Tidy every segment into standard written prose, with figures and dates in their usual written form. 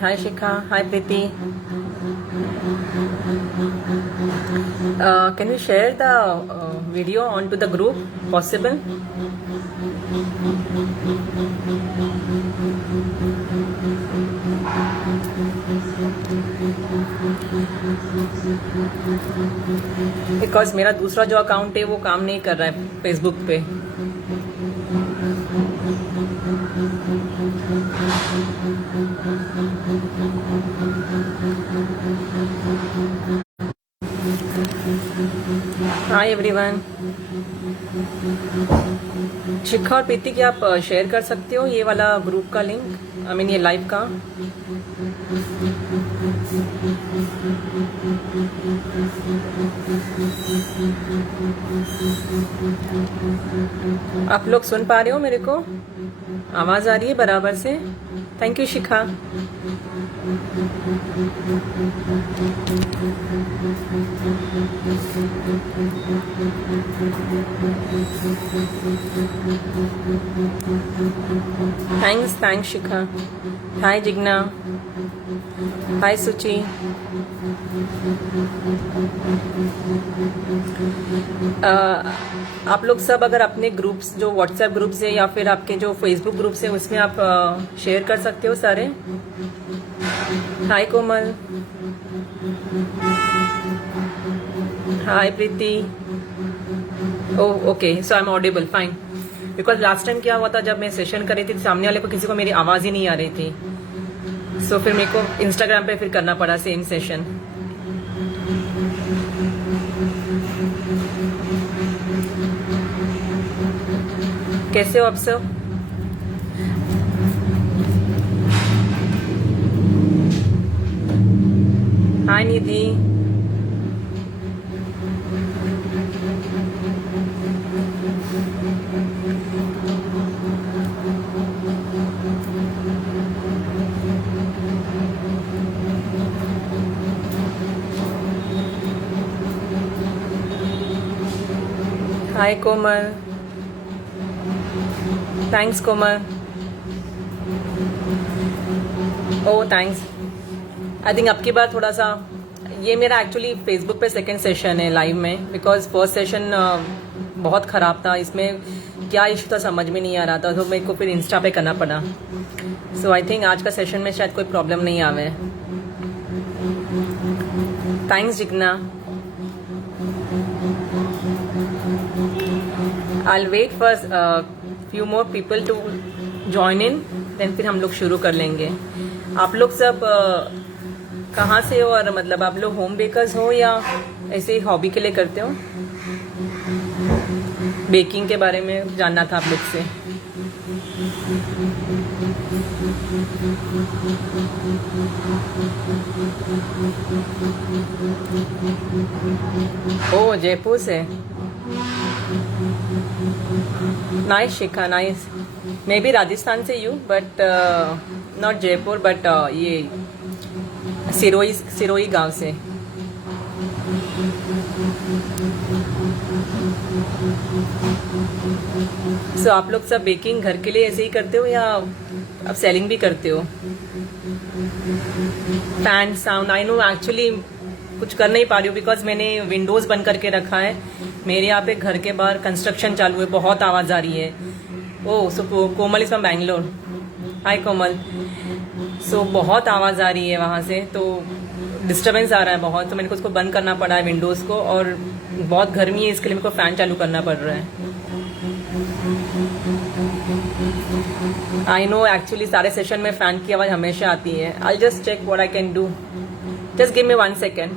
Hi Shikha, hi Priti. Can you share the video onto the group? Possible? Because मेरा दूसरा जो account है वो काम नहीं कर रहा है फेसबुक पे. Hi everyone. शिखा और प्रीति, क्या आप शेयर कर सकते हो ये वाला ग्रुप का लिंक, आई मीन ये लाइव का? आप लोग सुन पा रहे हो मेरे को? आवाज आ रही है बराबर से? Thank you Shikha. थैंक्स शिखा. हाय जिग्ना. हाय सुची. आप लोग सब अगर अपने ग्रुप्स जो व्हाट्सएप ग्रुप्स है या फिर आपके जो फेसबुक ग्रुप्स है उसमें आप शेयर कर सकते हो सारे. Hi Komal. Hi Preeti. Okay, so I am audible, fine. Because last time क्या हुआ था, जब मैं सेशन कर रही थी सामने वाले को किसी को मेरी आवाज ही नहीं आ रही थी. सो फिर मेरे को इंस्टाग्राम पे फिर करना पड़ा सेम सेशन. कैसे हो आप सब? Hi Nidhi. Hi Komal. Thanks Komal. Oh thanks. I think अब की बार थोड़ा सा, ये मेरा एक्चुअली फेसबुक पे सेकंड सेशन है लाइव में, बिकॉज फर्स्ट सेशन बहुत ख़राब था. इसमें क्या इशू था समझ में नहीं आ रहा था, तो मेरे को फिर इंस्टा पे करना पड़ा. सो आई थिंक आज का सेशन में शायद कोई प्रॉब्लम नहीं आवे. Thanks Jigna. I'll wait for few more people to join in, then फिर हम लोग शुरू कर लेंगे. आप लोग सब कहाँ से हो, और मतलब आप लोग होम बेकर्स हो या ऐसे ही हॉबी के लिए करते हो? बेकिंग के बारे में जानना था आप लोग से. ओह जयपुर से. नाइस शिखा, नाइस. मैं भी राजस्थान से हूँ, बट नॉट जयपुर, बट ये सिरोही गांव से. सो आप लोग सब बेकिंग घर के लिए ऐसे ही करते हो या आप सेलिंग भी करते हो? फैन साउंड, आई नो एक्चुअली कुछ कर नहीं पा रही हूँ बिकॉज मैंने विंडोज बंद करके रखा है. मेरे यहाँ पे घर के बाहर कंस्ट्रक्शन चालू है, बहुत आवाज आ रही है. ओह सो कोमल इज फ्रॉम बैंगलोर. हाय कोमल. सो बहुत आवाज आ रही है वहाँ से, तो डिस्टर्बेंस आ रहा है बहुत, तो मैंने को उसको बंद करना पड़ा है विंडोज को, और बहुत गर्मी है इसके लिए मेरे को फैन चालू करना पड़ रहा है. आई नो एक्चुअली सारे सेशन में फैन की आवाज हमेशा आती है. I just check what I can do. Just give me 1 second.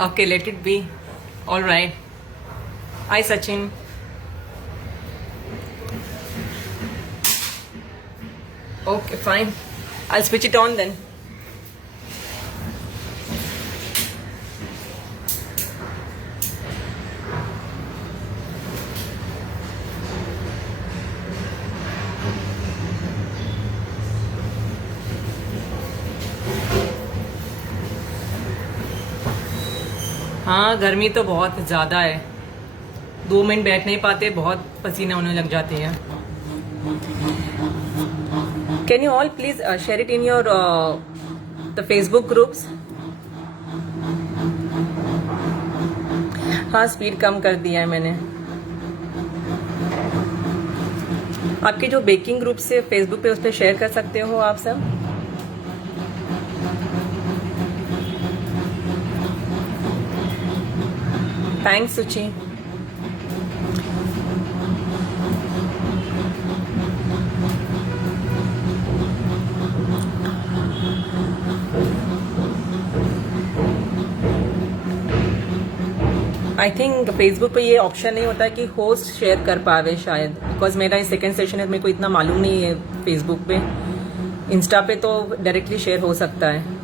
Okay, let it be. All right. Hi, Sachin. Okay, fine. I'll switch it on then. हाँ, गर्मी तो बहुत ज़्यादा है। 2 मिनट बैठ नहीं पाते, बहुत पसीने होने लग जाते हैं। Can you all please share it in your the Facebook groups? हाँ, स्पीड कम कर दिया है मैंने। आपके जो बेकिंग ग्रुप से फेसबुक पे उस पर शेयर कर सकते हो आप सब। थैंक्स सुची। आई थिंक फेसबुक पे ये ऑप्शन नहीं होता है कि होस्ट शेयर कर पावे शायद, बिकॉज मेरा सेकंड सेशन है, मेरे को इतना मालूम नहीं है फेसबुक पे। इंस्टा पे तो डायरेक्टली शेयर हो सकता है।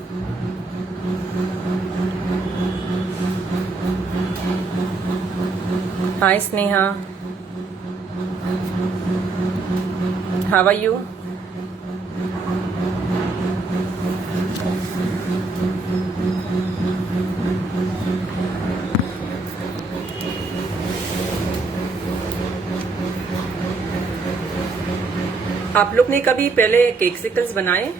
हाय स्नेहा, हाउ आर यू? आप लोग ने कभी पहले केक्सिकल्स बनाए?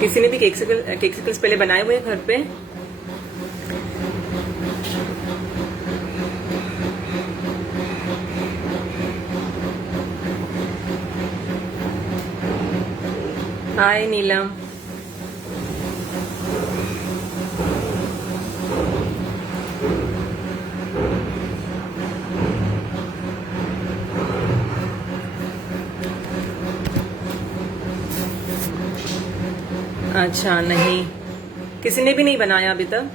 किसी ने भी केक्सिकल्स पहले बनाए हुए हैं घर पे? हाय नीलम। अच्छा, नहीं, किसी ने भी नहीं बनाया अभी तक।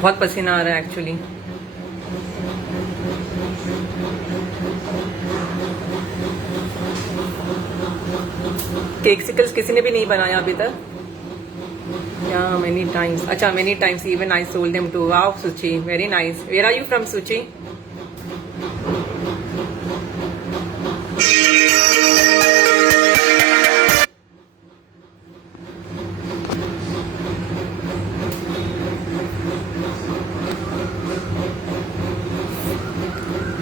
बहुत पसीना आ रहा है एक्चुअली। केक्सिकल्स किसी ने भी नहीं बनाया अभी तक। Yeah, many times. Acha, many times even I sold them too. Wow, Suchi, very nice. Where are you from, Suchi?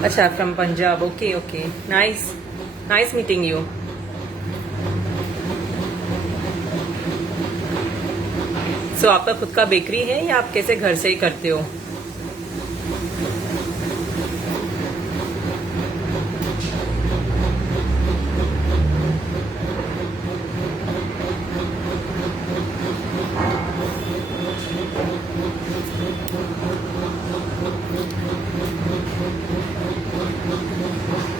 Acha, from Punjab. Okay, okay. Nice. Nice meeting you. So, आपका खुद का बेकरी है या आप कैसे घर से ही करते हो?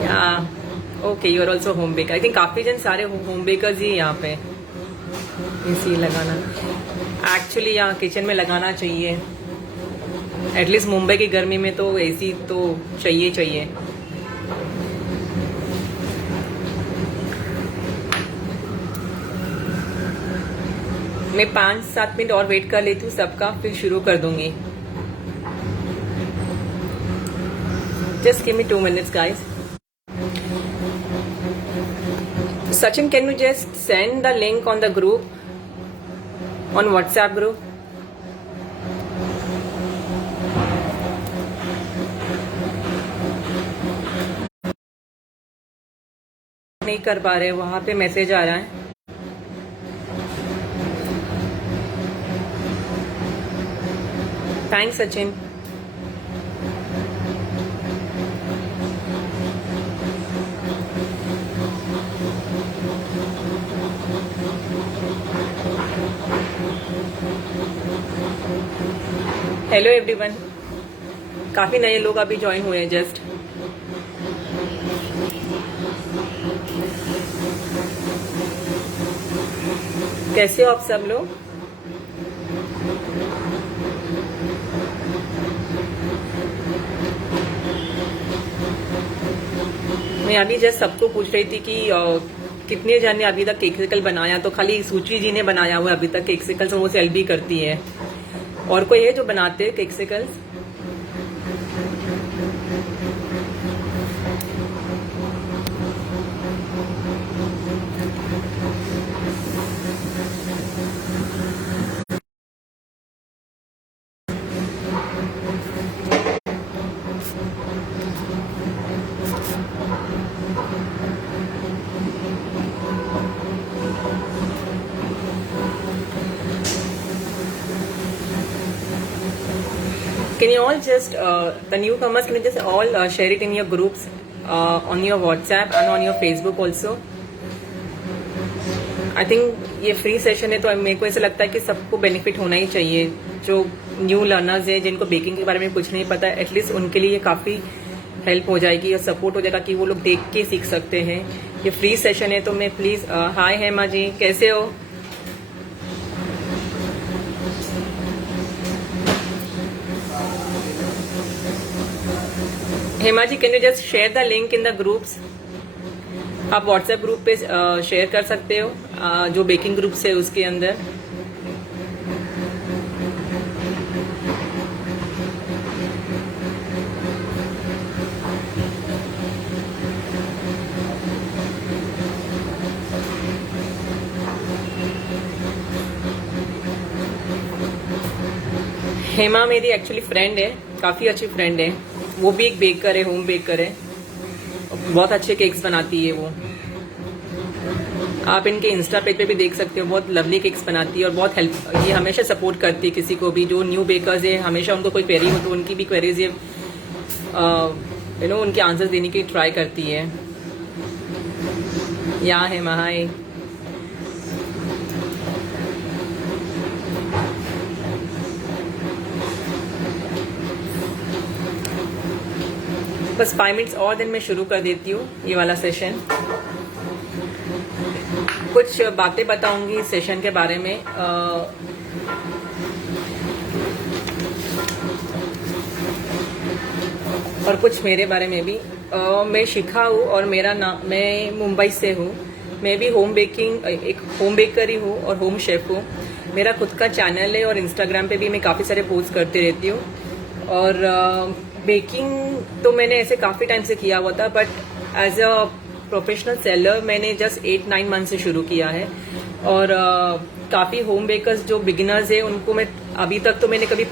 या okay, you are also home baker. I think काफी जन सारे होम बेकर्स ही यहाँ पे। एसी लगाना एक्चुअली यहाँ किचन में लगाना चाहिए। एटलीस्ट मुंबई की गर्मी में तो एसी तो चाहिए चाहिए। मैं 5-7 मिनट और वेट कर लेती हूँ सबका, फिर शुरू कर दूंगी। Just give me 2 minutes guys. Sachin, can you just send the link on the group, on WhatsApp group? नहीं कर पा रहे, वहां पे मैसेज आ रहा है। थैंक्स सचिन। हेलो एवरीवन, काफी नए लोग अभी ज्वाइन हुए हैं जस्ट। कैसे हो आप सब लोग? मैं अभी जस्ट सबको पूछ रही थी कि कितने जन ने अभी तक केक्सिकल बनाया। तो खाली सूची जी ने बनाया हुआ है अभी तक केक्सिकल्स, वो सेल भी करती है। और कोई है जो बनाते हैं केक्सिकल्स? Can you all just, the newcomers, can you just all share it in your groups, on your WhatsApp and on your Facebook also? I think ये फ्री सेशन है तो मेरे को ऐसा लगता है कि सबको बेनिफिट होना ही चाहिए। जो न्यू लर्नर्स है, जिनको बेकिंग के बारे में कुछ नहीं पता, एटलीस्ट उनके लिए काफ़ी हेल्प हो जाएगी और सपोर्ट हो जाएगा कि वो लोग देख के सीख सकते हैं। ये फ्री सेशन है तो मैं प्लीज़, हाय हेमा जी, कैसे हो? Hema ji, can you just share the link in the groups? आप व्हाट्सएप ग्रुप पे शेयर कर सकते हो, जो बेकिंग ग्रुप्स है उसके अंदर। हेमा मेरी एक्चुअली फ्रेंड है, काफ़ी अच्छी फ्रेंड है। वो भी एक बेकर है, होम बेकर है, बहुत अच्छे केक्स बनाती है वो। आप इनके इंस्टा पेज पे भी देख सकते हो, बहुत लवली केक्स बनाती है और बहुत हेल्प, ये हमेशा सपोर्ट करती है किसी को भी जो न्यू बेकर्स है। हमेशा उनको कोई क्वेरी हो तो उनकी भी क्वेरीज ये उनके आंसर्स देने की ट्राई करती है। यहाँ है महाई। बस 5 मिनट्स और दिन मैं शुरू कर देती हूँ ये वाला सेशन। कुछ बातें बताऊंगी इस सेशन के बारे में। और कुछ मेरे बारे में भी। मैं शिखा हूँ और मेरा नाम, मैं मुंबई से हूँ। मैं भी होम बेकिंग, एक होम बेकर ही हूँ और होम शेफ हूँ। मेरा खुद का चैनल है और इंस्टाग्राम पे भी मैं काफ़ी सारे पोस्ट करती रहती हूँ। और बेकिंग तो मैंने ऐसे काफ़ी टाइम से किया हुआ था, but as a professional seller मैंने जस्ट 8-9 मंथ से शुरू किया है। और काफ़ी होम बेकर्स जो बिगिनर्स है उनको मैं अभी तक तो मैंने कभी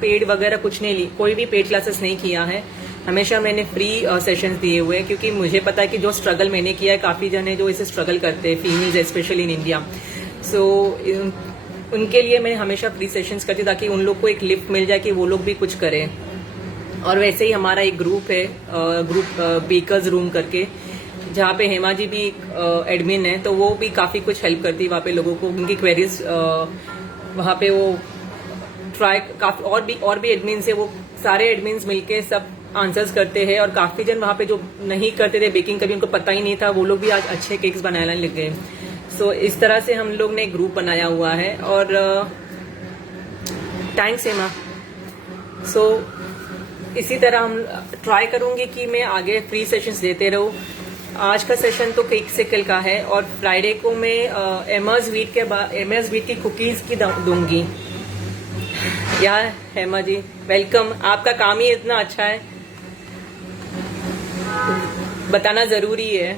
पेड वगैरह कुछ नहीं ली, कोई भी पेड क्लासेस नहीं किया है। हमेशा मैंने फ्री सेशंस दिए हुए हैं, क्योंकि मुझे पता है कि जो स्ट्रगल मैंने किया है, काफ़ी जन है जो इसे स्ट्रगल करते हैं, फीमेल्स स्पेशली इन इंडिया। सो उनके लिए मैं हमेशा फ्री सेशंस करती ताकि उन लोग को एक लिफ्ट मिल जाए कि वो लोग भी कुछ करें। और वैसे ही हमारा एक ग्रुप है, ग्रुप बेकर्स रूम करके, जहाँ पे हेमा जी भी एडमिन है, तो वो भी काफ़ी कुछ हेल्प करती है वहाँ पे लोगों को, उनकी क्वेरीज वहाँ पे वो ट्राई, काफ़ी और भी एडमिन्स है, वो सारे एडमिन्स मिलके सब आंसर्स करते हैं। और काफ़ी जन वहाँ पे जो नहीं करते थे बेकिंग, कभी उनको पता ही नहीं था, वो लोग भी आज अच्छे केक्स बनाने लग गए। सो इस तरह से हम लोग ने एक ग्रुप बनाया हुआ है। और थैंक्स हेमा। सो इसी तरह हम ट्राई करूँगी कि मैं आगे फ्री सेशंस देते रहूँ। आज का सेशन तो केक्सिकल का है और फ्राइडे को मैं एमर्स वीट की कुकीज़ की दूंगी। यार हेमा जी वेलकम, आपका काम ही इतना अच्छा है, बताना ज़रूरी है।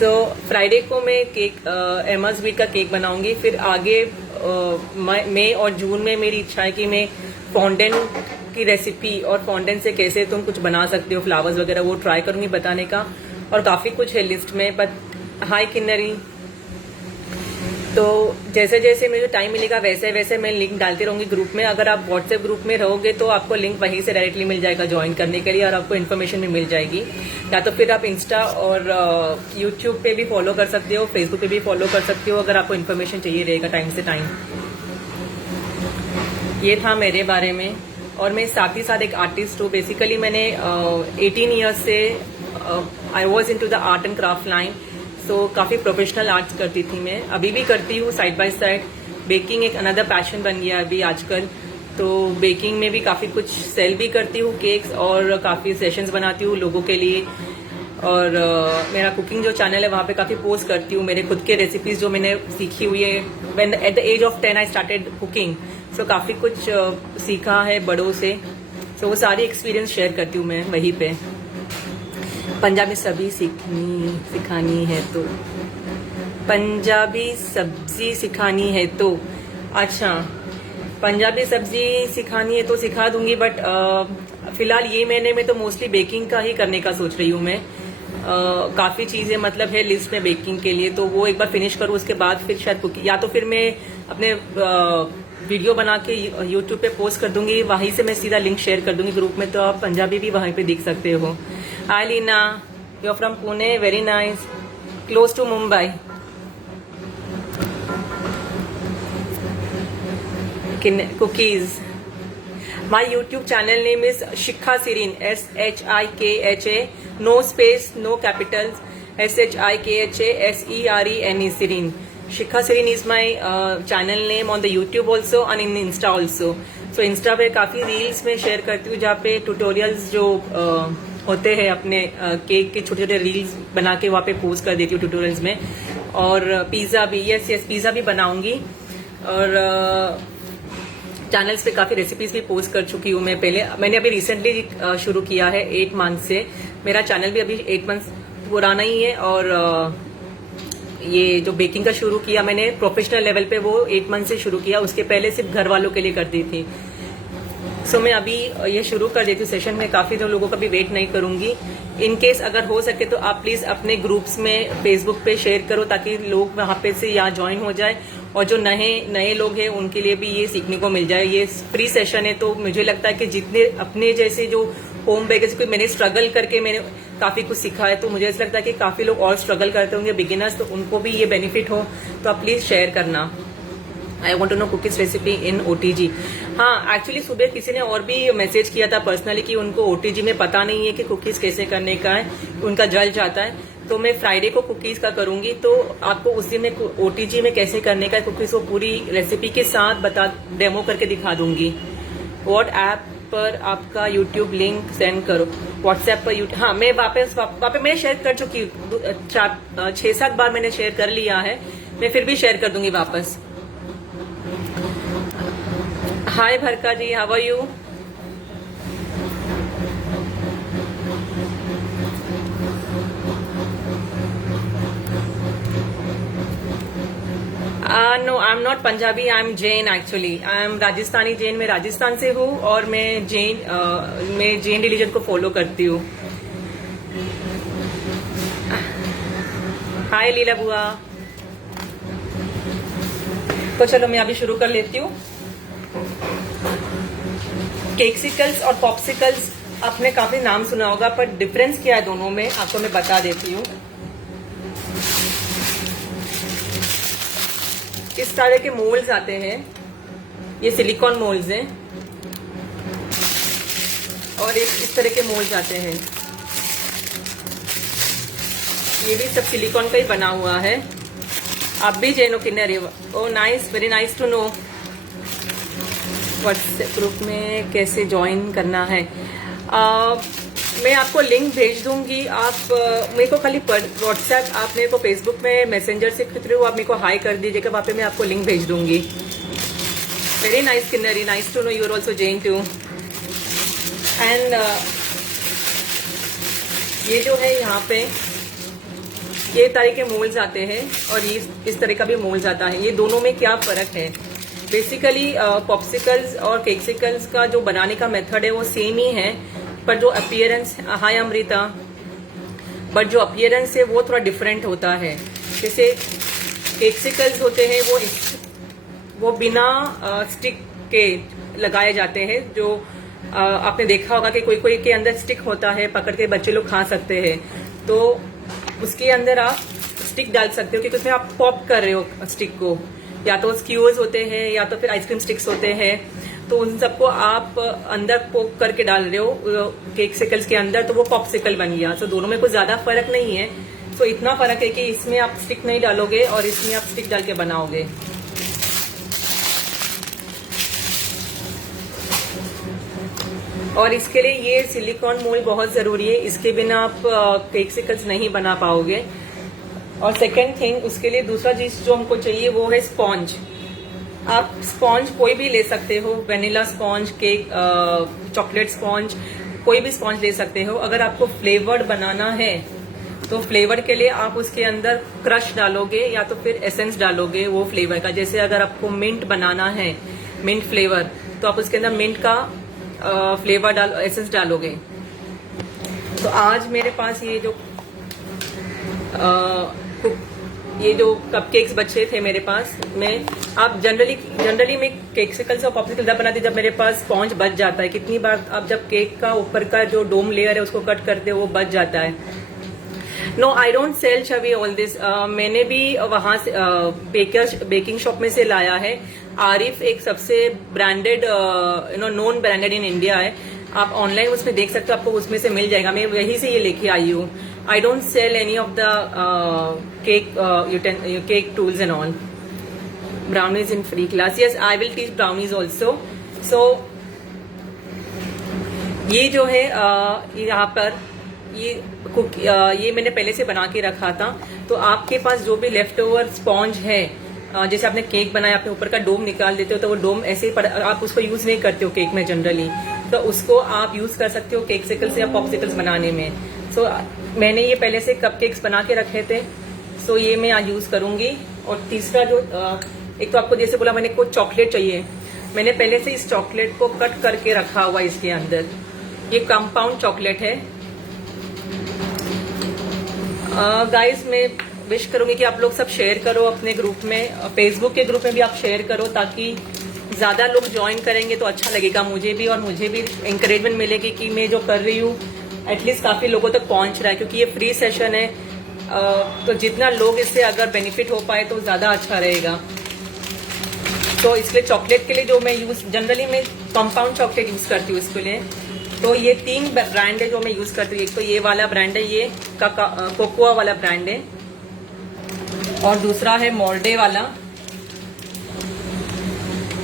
सो फ्राइडे को मैं केक एमर्स वीट का केक बनाऊंगी। फिर आगे मई और जून में मेरी इच्छा है कि मैं फॉन्डेन की रेसिपी और फॉन्डेन से कैसे तुम कुछ बना सकते हो, फ्लावर्स वगैरह, वो ट्राई करूंगी बताने का। और काफ़ी कुछ है लिस्ट में। बट हाय किन्नरी, तो जैसे जैसे मुझे टाइम मिलेगा वैसे वैसे मैं लिंक डालती रहूंगी ग्रुप में। अगर आप व्हाट्सएप ग्रुप में रहोगे तो आपको लिंक वहीं से डायरेक्टली मिल जाएगा ज्वाइन करने के लिए, और आपको इन्फॉर्मेशन भी मिल जाएगी। या तो फिर आप इंस्टा और यूट्यूब पे भी फॉलो कर सकते हो, फेसबुक पे भी फॉलो कर सकते हो, अगर आपको इन्फॉर्मेशन चाहिए रहेगा टाइम से टाइम। ये था मेरे बारे में। और मैं साथ ही साथ एक आर्टिस्ट हूँ। बेसिकली मैंने 18 ईयर्स से I was into the art and craft line. So काफ़ी प्रोफेशनल आर्ट्स करती थी मैं, अभी भी करती हूँ साइड बाय साइड। बेकिंग एक अनदर पैशन बन गया अभी आजकल। तो बेकिंग में भी काफ़ी कुछ सेल भी करती हूँ, केक्स, और काफ़ी सेशंस बनाती हूँ लोगों के लिए। और मेरा कुकिंग जो चैनल है वहाँ पे काफ़ी पोस्ट करती हूँ मेरे खुद के रेसिपीज जो मैंने सीखी हुई है। When at the age of 10 I started cooking. So काफ़ी कुछ सीखा है बड़ों से। सो वो सारी एक्सपीरियंस शेयर करती हूँ मैं वहीं पे। पंजाबी सब्जी सिखानी है तो, पंजाबी सब्जी सिखानी है तो, अच्छा पंजाबी सब्जी सिखानी है तो सिखा दूंगी। बट फिलहाल ये महीने में तो मोस्टली बेकिंग का ही करने का सोच रही हूँ मैं। काफ़ी चीज़ें मतलब है लिस्ट में बेकिंग के लिए, तो वो एक बार फिनिश करूँ, उसके बाद फिर शायद कुकिंग, या तो फिर मैं अपने वीडियो बना के यूट्यूब पे पोस्ट कर दूंगी, वहीं से मैं सीधा लिंक शेयर कर दूंगी ग्रुप में, तो आप पंजाबी भी वहीं पे देख सकते हो। Hi Leena, you are from Pune, very nice, close to Mumbai. Cookies, my YouTube channel name is Shikha Serene, SHIKHA, no space, no capitals, SHIKHASERENE, Serene. Shikha Serene is my channel name on the YouTube also and in Insta also. So Insta पे काफ़ी reels में share करती हूँ जहाँ पे tutorials जो होते हैं अपने केक के छोटे छोटे रील्स बना के वहाँ पे पोस्ट कर देती हूँ ट्यूटोरियल्स में। और पिज़्ज़ा भी, यस पिज़्ज़ा भी बनाऊंगी। और चैनल्स पे काफ़ी रेसिपीज भी पोस्ट कर चुकी हूँ मैं पहले। मैंने अभी रिसेंटली शुरू किया है 8 मंथ से। मेरा चैनल भी अभी 8 मंथ पुराना ही है। और ये जो बेकिंग का शुरू किया मैंने प्रोफेशनल लेवल पे, वो 8 मंथ से शुरू किया। उसके पहले सिर्फ घर वालों के लिए करती थी। सो मैं अभी ये शुरू कर देती हूँ सेशन में, काफ़ी जो लोगों का भी वेट नहीं करूंगी। इन केस अगर हो सके तो आप प्लीज़ अपने ग्रुप्स में फेसबुक पे शेयर करो ताकि लोग वहाँ पे से यहाँ ज्वाइन हो जाए। और जो नए लोग हैं उनके लिए भी ये सीखने को मिल जाए। ये फ्री सेशन है, तो मुझे लगता है कि जितने अपने जैसे जो होम बेकर्स को मैंने स्ट्रगल करके मैंने काफ़ी कुछ सीखा है, तो मुझे ऐसा लगता है कि काफ़ी लोग और स्ट्रगल करते होंगे बिगिनर्स, तो उनको भी ये बेनिफिट हो। तो आप प्लीज़ शेयर करना। I want to know cookies recipe in OTG। हाँ, एक्चुअली सुबह किसी ने और भी मैसेज किया था पर्सनली कि उनको OTG में पता नहीं है कि कुकीज कैसे करने का है, उनका जल जाता है। तो मैं फ्राइडे को कुकीज का करूंगी, तो आपको उस दिन में OTG में कैसे करने का है कुकीज, वो पूरी रेसिपी के साथ डेमो करके दिखा दूंगी। व्हाट ऐप पर आपका यूट्यूब लिंक सेंड करो, व्हाट्सएप पर यूट्यूब। हाँ, मैं वापस मैं शेयर कर चुकी हूँ, 6-7 बार मैंने शेयर कर लिया है। मैं फिर भी शेयर कर दूंगी वापस। हाय भरका ji, how are you? No, I am not Punjabi, I am Jain. Actually I am Rajasthani Jain. मैं राजस्थान से हूँ और मैं जैन रिलीजन को फॉलो करती हूँ। हाय लीला बुआ। तो चलो मैं अभी शुरू कर लेती हूँ। केक्सिकल्स और पॉप्सिकल्स आपने काफी नाम सुना होगा, पर डिफरेंस क्या है दोनों में आपको मैं बता देती हूँ। इस तरह के मोल्ड्स आते हैं, ये सिलिकॉन मोल्ड्स हैं, और इस तरह के मोल्ड्स आते हैं, ये भी सब सिलिकॉन का ही बना हुआ है। आप भी जैनो किन्नर, oh nice, very nice to know. WhatsApp group में कैसे ज्वाइन करना है? मैं आपको लिंक भेज दूंगी। आप मेरे को खाली व्हाट्सएप, आप मेरे को फेसबुक में मैसेंजर से थ्रू आप मेरे को हाई कर दीजिएगा, वहाँ पे मैं आपको लिंक भेज दूंगी। Very nice Kinnari, nice to know you are also Jain too. And ये जो है यहाँ पे ये तरह के मोल्ड्स आते हैं और ये इस तरह का भी मोल्ड्स आता है। ये दोनों में क्या फ़र्क है? बेसिकली पॉप्सिकल्स और केक्सिकल्स का जो बनाने का मेथड है वो सेम ही है, पर जो अपीयरेंस, हाय अमृता, बट जो अपीयरेंस है वो थोड़ा डिफरेंट होता है। जैसे केक्सिकल्स होते हैं वो बिना स्टिक के लगाए जाते हैं। जो आपने देखा होगा कि कोई कोई के अंदर स्टिक होता है, पकड़ के बच्चे लोग खा सकते हैं, तो उसके अंदर आप स्टिक डाल सकते हो क्योंकि उसमें आप पॉप कर रहे हो स्टिक को। या तो स्क्यूअर्स होते हैं या तो फिर आइसक्रीम स्टिक्स होते हैं, तो उन सबको आप अंदर पोक करके डाल रहे हो केक सिकल्स के अंदर, तो वो पॉप्सिकल बन गया। तो दोनों में कुछ ज्यादा फर्क नहीं है। तो इतना फर्क है कि इसमें आप स्टिक नहीं डालोगे और इसमें आप स्टिक डाल के बनाओगे। और इसके लिए ये सिलिकॉन मोल्ड बहुत जरूरी है, इसके बिना आप केक सिकल्स नहीं बना पाओगे। और सेकंड थिंग, उसके लिए दूसरा चीज जो हमको चाहिए वो है स्पॉन्ज। आप स्पॉन्ज कोई भी ले सकते हो, vanilla sponge, cake chocolate sponge, कोई भी स्पॉन्ज ले सकते हो। अगर आपको फ्लेवर्ड बनाना है तो फ्लेवर के लिए आप उसके अंदर क्रश डालोगे या तो फिर एसेंस डालोगे वो फ्लेवर का। जैसे अगर आपको मिंट बनाना है, मिंट फ्लेवर, तो आप उसके अंदर मिंट का फ्लेवर एसेंस डालोगे। तो आज मेरे पास ये जो कपकेक्स बचे थे मेरे पास, में आप जनरली मैं केक सिकल्स और पॉप्सिकल्स जब बनाती जब मेरे पास स्पॉन्ज बच जाता है। कितनी बार आप जब केक का ऊपर का जो डोम लेयर है उसको कट करते हो वो बच जाता है। नो, आई डोंट सेल छवि ऑल दिस। मैंने भी वहां से बेकिंग शॉप में से लाया है। आरिफ एक सबसे branded known branded in India है। आप ऑनलाइन उसमें देख सकते हो, आपको उसमें से मिल जाएगा। मैं वहीं से ये लेके आई हूँ। I don't sell any of the cake tools and all. Brownies in free class, yes I will teach brownies also. So ये जो है यहाँ पर ये मैंने पहले से बना के रखा था। तो आपके पास जो भी लेफ्ट ओवर स्पॉन्ज है, जैसे आपने केक बनाया, आपने ऊपर का डोम निकाल देते हो तो वो डोम ऐसे ही आप उसको यूज नहीं करते हो केक में जनरली, तो उसको आप यूज कर सकते हो केक सिकल्स या पॉप्सिकल्स बनाने में। सो मैंने ये पहले से कपकेक्स बना के रखे थे, सो ये मैं आज यूज करूंगी। और तीसरा जो एक तो आपको जैसे बोला मैंने कुछ चॉकलेट चाहिए, मैंने पहले से इस चॉकलेट को कट करके रखा हुआ इसके अंदर। ये कंपाउंड चॉकलेट है। गाइस मैं विश करूंगी कि आप लोग सब शेयर करो अपने ग्रुप में, फेसबुक के ग्रुप में भी आप शेयर करो, ताकि ज्यादा लोग ज्वाइन करेंगे तो अच्छा लगेगा मुझे भी, और मुझे भी इंकरेजमेंट मिलेगी कि मैं जो कर रही हूँ एटलीस्ट काफी लोगों तक पहुंच रहा है। क्योंकि ये फ्री सेशन है, तो जितना लोग इससे अगर बेनिफिट हो पाए तो ज्यादा अच्छा रहेगा। तो इसलिए चॉकलेट के लिए जो मैं जनरली मैं कंपाउंड चॉकलेट यूज करती हूँ इसके लिए। तो ये 3 ब्रांड है जो मैं यूज करती हूँ। एक तो ये वाला ब्रांड है, ये कोकोआ वाला ब्रांड है, और दूसरा है मोर्डे वाला,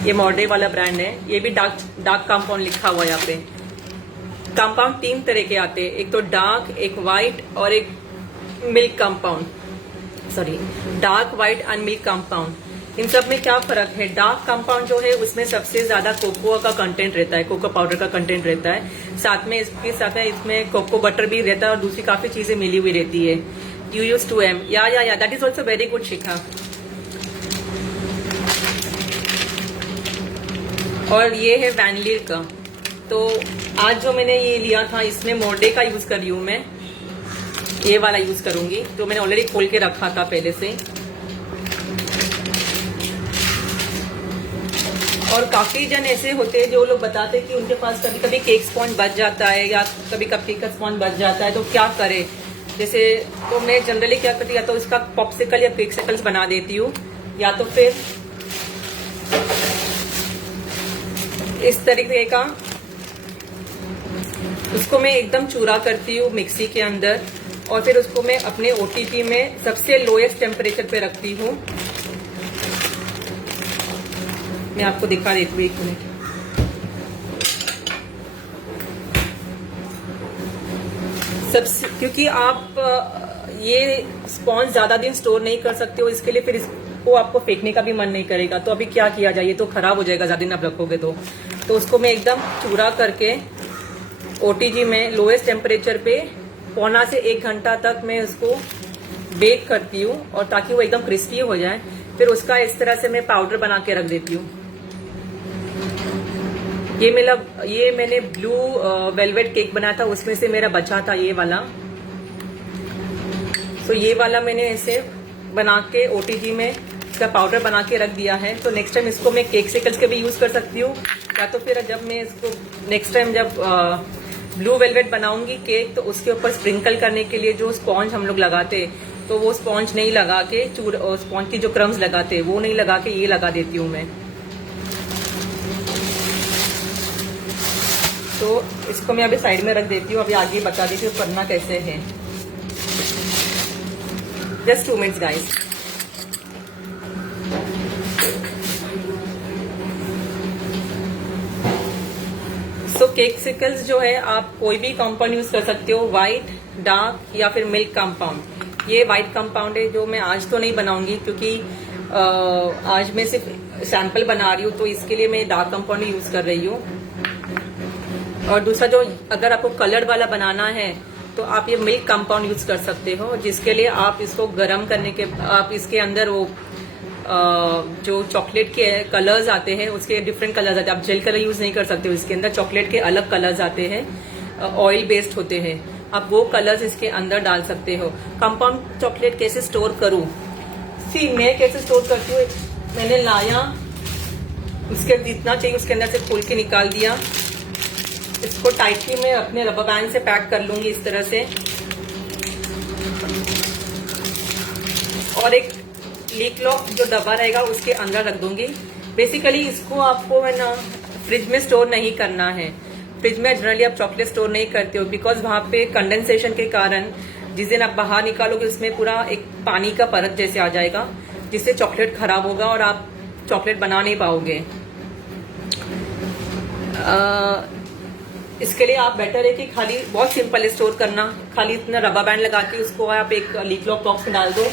ये मोर्डे वाला ब्रांड है। ये भी डार्क कंपाउंड लिखा हुआ है यहाँ पे। कंपाउंड 3 तरह के आते हैं, एक तो डार्क, एक व्हाइट और एक milk compound, sorry dark, white and milk compound. इन सब में क्या फर्क है? डार्क कंपाउंड जो है उसमें सबसे ज्यादा कोकोआ का कंटेंट रहता है, कोको पाउडर का कंटेंट रहता है। साथ में इसके साथ में इसमें कोको बटर भी रहता है और दूसरी काफी चीजें मिली हुई रहती है। यू यूज 2M, या that is also very good Shikha. और ये है वैनिलियर का। तो आज जो मैंने ये लिया था इसमें मोर्डे का यूज कर रही हूँ मैं, ये वाला यूज करूंगी, तो मैंने ऑलरेडी खोल के रखा था पहले से। और काफी जन ऐसे होते हैं जो लोग बताते हैं कि उनके पास कभी कभी केक स्पॉन्ज बच जाता है या कभी कपकेक का स्पॉन्ज बच जाता है, तो क्या करे। जैसे तो मैं जनरली क्या करती हूँ, या तो इसका पॉप्सिकल या केक सिकल्स बना देती हूँ, या तो फिर इस तरीके का उसको मैं एकदम चूरा करती हूँ मिक्सी के अंदर, और फिर उसको मैं अपने ओटीपी में सबसे लोएस्ट टेम्परेचर पे रखती हूँ। मैं आपको दिखा देती हूँ, 1 मिनट। क्योंकि आप ये स्पॉन्ज ज्यादा दिन स्टोर नहीं कर सकते हो, इसके लिए फिर इसको आपको फेंकने का भी मन नहीं करेगा। तो अभी क्या किया जाए, ये तो खराब हो जाएगा ज्यादा दिन आप रखोगे तो उसको मैं एकदम चूरा करके ओटीजी में लोएस्ट टेम्परेचर पे 1.25 से 1 घंटा तक मैं उसको बेक करती हूँ, और ताकि वो एकदम क्रिस्पी हो जाए। फिर उसका इस तरह से मैं पाउडर बना के रख देती हूँ। ये मैंने ब्लू वेलवेट केक बनाया था, उसमें से मेरा बचा था ये वाला। तो ये वाला मैंने ऐसे बना के ओटीजी में इसका पाउडर बना के रख दिया है। तो नेक्स्ट टाइम इसको मैं केक सिकल्स के भी यूज कर सकती हूँ, या तो फिर जब मैं इसको नेक्स्ट टाइम जब ब्लू वेलवेट बनाऊंगी केक, तो उसके ऊपर स्प्रिंकल करने के लिए जो स्पॉन्ज हम लोग लगाते, तो वो स्पॉन्ज नहीं लगा के स्पॉन्ज की जो क्रम्स लगाते वो नहीं लगा के ये लगा देती हूँ मैं। तो इसको मैं अभी साइड में रख देती हूँ, अभी आगे बता देती हूँ करना कैसे है। Just 2 minutes guys. So cakesicles जो है आप कोई भी कंपाउंड यूज कर सकते हो, व्हाइट, डार्क या फिर मिल्क कंपाउंड। ये व्हाइट कंपाउंड है जो मैं आज तो नहीं बनाऊंगी क्योंकि आज मैं सिर्फ सैंपल बना रही हूँ, तो इसके लिए मैं डार्क कंपाउंड यूज कर रही हूँ। और दूसरा जो अगर आपको कलर वाला बनाना है तो आप ये मिल्क कंपाउंड यूज कर सकते हो, जिसके लिए आप इसको गर्म करने के आप इसके अंदर वो जो चॉकलेट के कलर्स आते हैं उसके डिफरेंट कलर्स आते हैं। आप जेल कलर यूज नहीं कर सकते हो, इसके अंदर चॉकलेट के अलग कलर्स आते हैं, ऑयल बेस्ड होते हैं, आप वो कलर्स इसके अंदर डाल सकते हो। कंपाउंड चॉकलेट कैसे स्टोर करूं, मैं कैसे स्टोर करती हूँ, मैंने लाया, उसके जितना चाहिए उसके अंदर से खोल के निकाल दिया, इसको टाइटली मैं अपने रबर बैंड से पैक कर लूंगी इस तरह से, और एक लीक लॉक जो डब्बा रहेगा उसके अंदर रख दूंगी। बेसिकली इसको आपको है ना फ्रिज में स्टोर नहीं करना है। फ्रिज में जनरली आप चॉकलेट स्टोर नहीं करते हो, बिकॉज वहां पे कंडेंसेशन के कारण जिस दिन आप बाहर निकालोगे उसमें पूरा एक पानी का परत जैसे आ जाएगा, जिससे चॉकलेट खराब होगा और आप चॉकलेट बना नहीं पाओगे। इसके लिए आप बेटर है कि खाली बहुत सिंपल है स्टोर करना, खाली इतना रबर बैंड लगा के उसको आप एक लीक लॉक बॉक्स में डाल दो,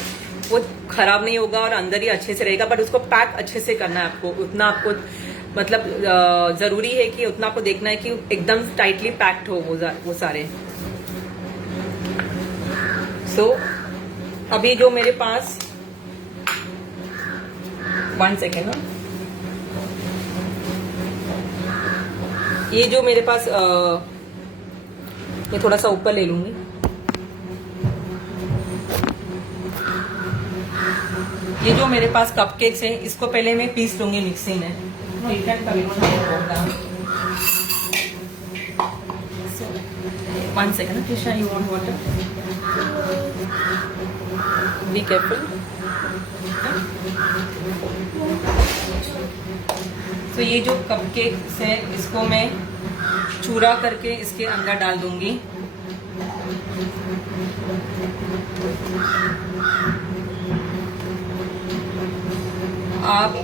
वो खराब नहीं होगा और अंदर ही अच्छे से रहेगा। बट उसको पैक अच्छे से करना है आपको, उतना आपको मतलब जरूरी है कि उतना आपको देखना है कि एकदम टाइटली पैक्ड हो वो सारे। सो अभी जो मेरे पास 1 सेकेंड ना, ये जो मेरे पास मैं थोड़ा सा ऊपर ले लूंगी। ये जो मेरे पास कपकेक्स है इसको पहले मैं पीस लूंगी मिक्सी में। One second, Krisha, you want water? Be careful. तो ये जो कपकेक्स है इसको मैं चूरा करके इसके अंदर डाल दूंगी। आप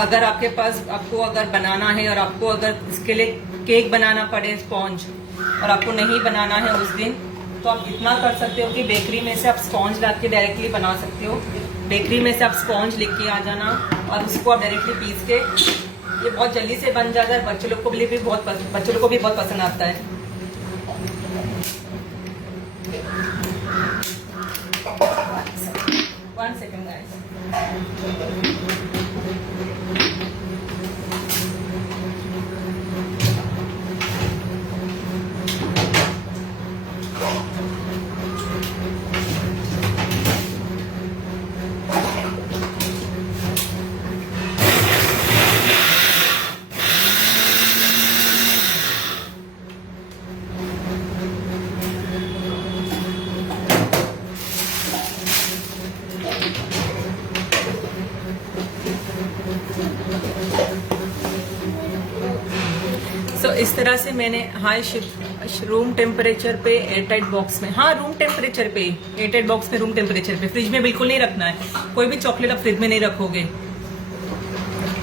अगर आपके पास आपको अगर बनाना है और आपको अगर इसके लिए केक बनाना पड़े स्पॉन्ज और आपको नहीं बनाना है उस दिन, तो आप इतना कर सकते हो कि बेकरी में से आप स्पॉन्ज ला के डायरेक्टली बना सकते हो। बेकरी में से आप स्पॉन्ज लेके आ जाना और उसको आप डायरेक्टली पीस के, ये बहुत जल्दी से बन जाता है, बच्चों लोग को भी बहुत पसंद आता है। One second, guys. इस तरह से मैंने रूम टेम्परेचर पे एयरटाइट बॉक्स में, रूम टेम्परेचर पे एयरटाइट बॉक्स में, रूम टेम्परेचर पे, फ्रिज में बिल्कुल नहीं रखना है। कोई भी चॉकलेट आप फ्रिज में नहीं रखोगे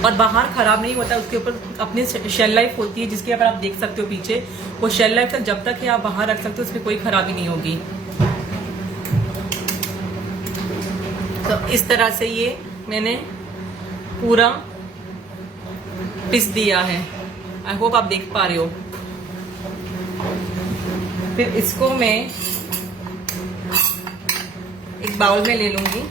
और बाहर खराब नहीं होता, उसके ऊपर अपनी शेल लाइफ होती है जिसके ऊपर आप देख सकते हो पीछे, वो शेल लाइफ तक जब तक ही आप बाहर रख सकते हो उसमें कोई खराबी नहीं होगी। तो इस तरह से ये मैंने पूरा पीस दिया है। आई होप आप देख पा रहे हो। फिर इसको मैं एक बाउल में ले लूंगी।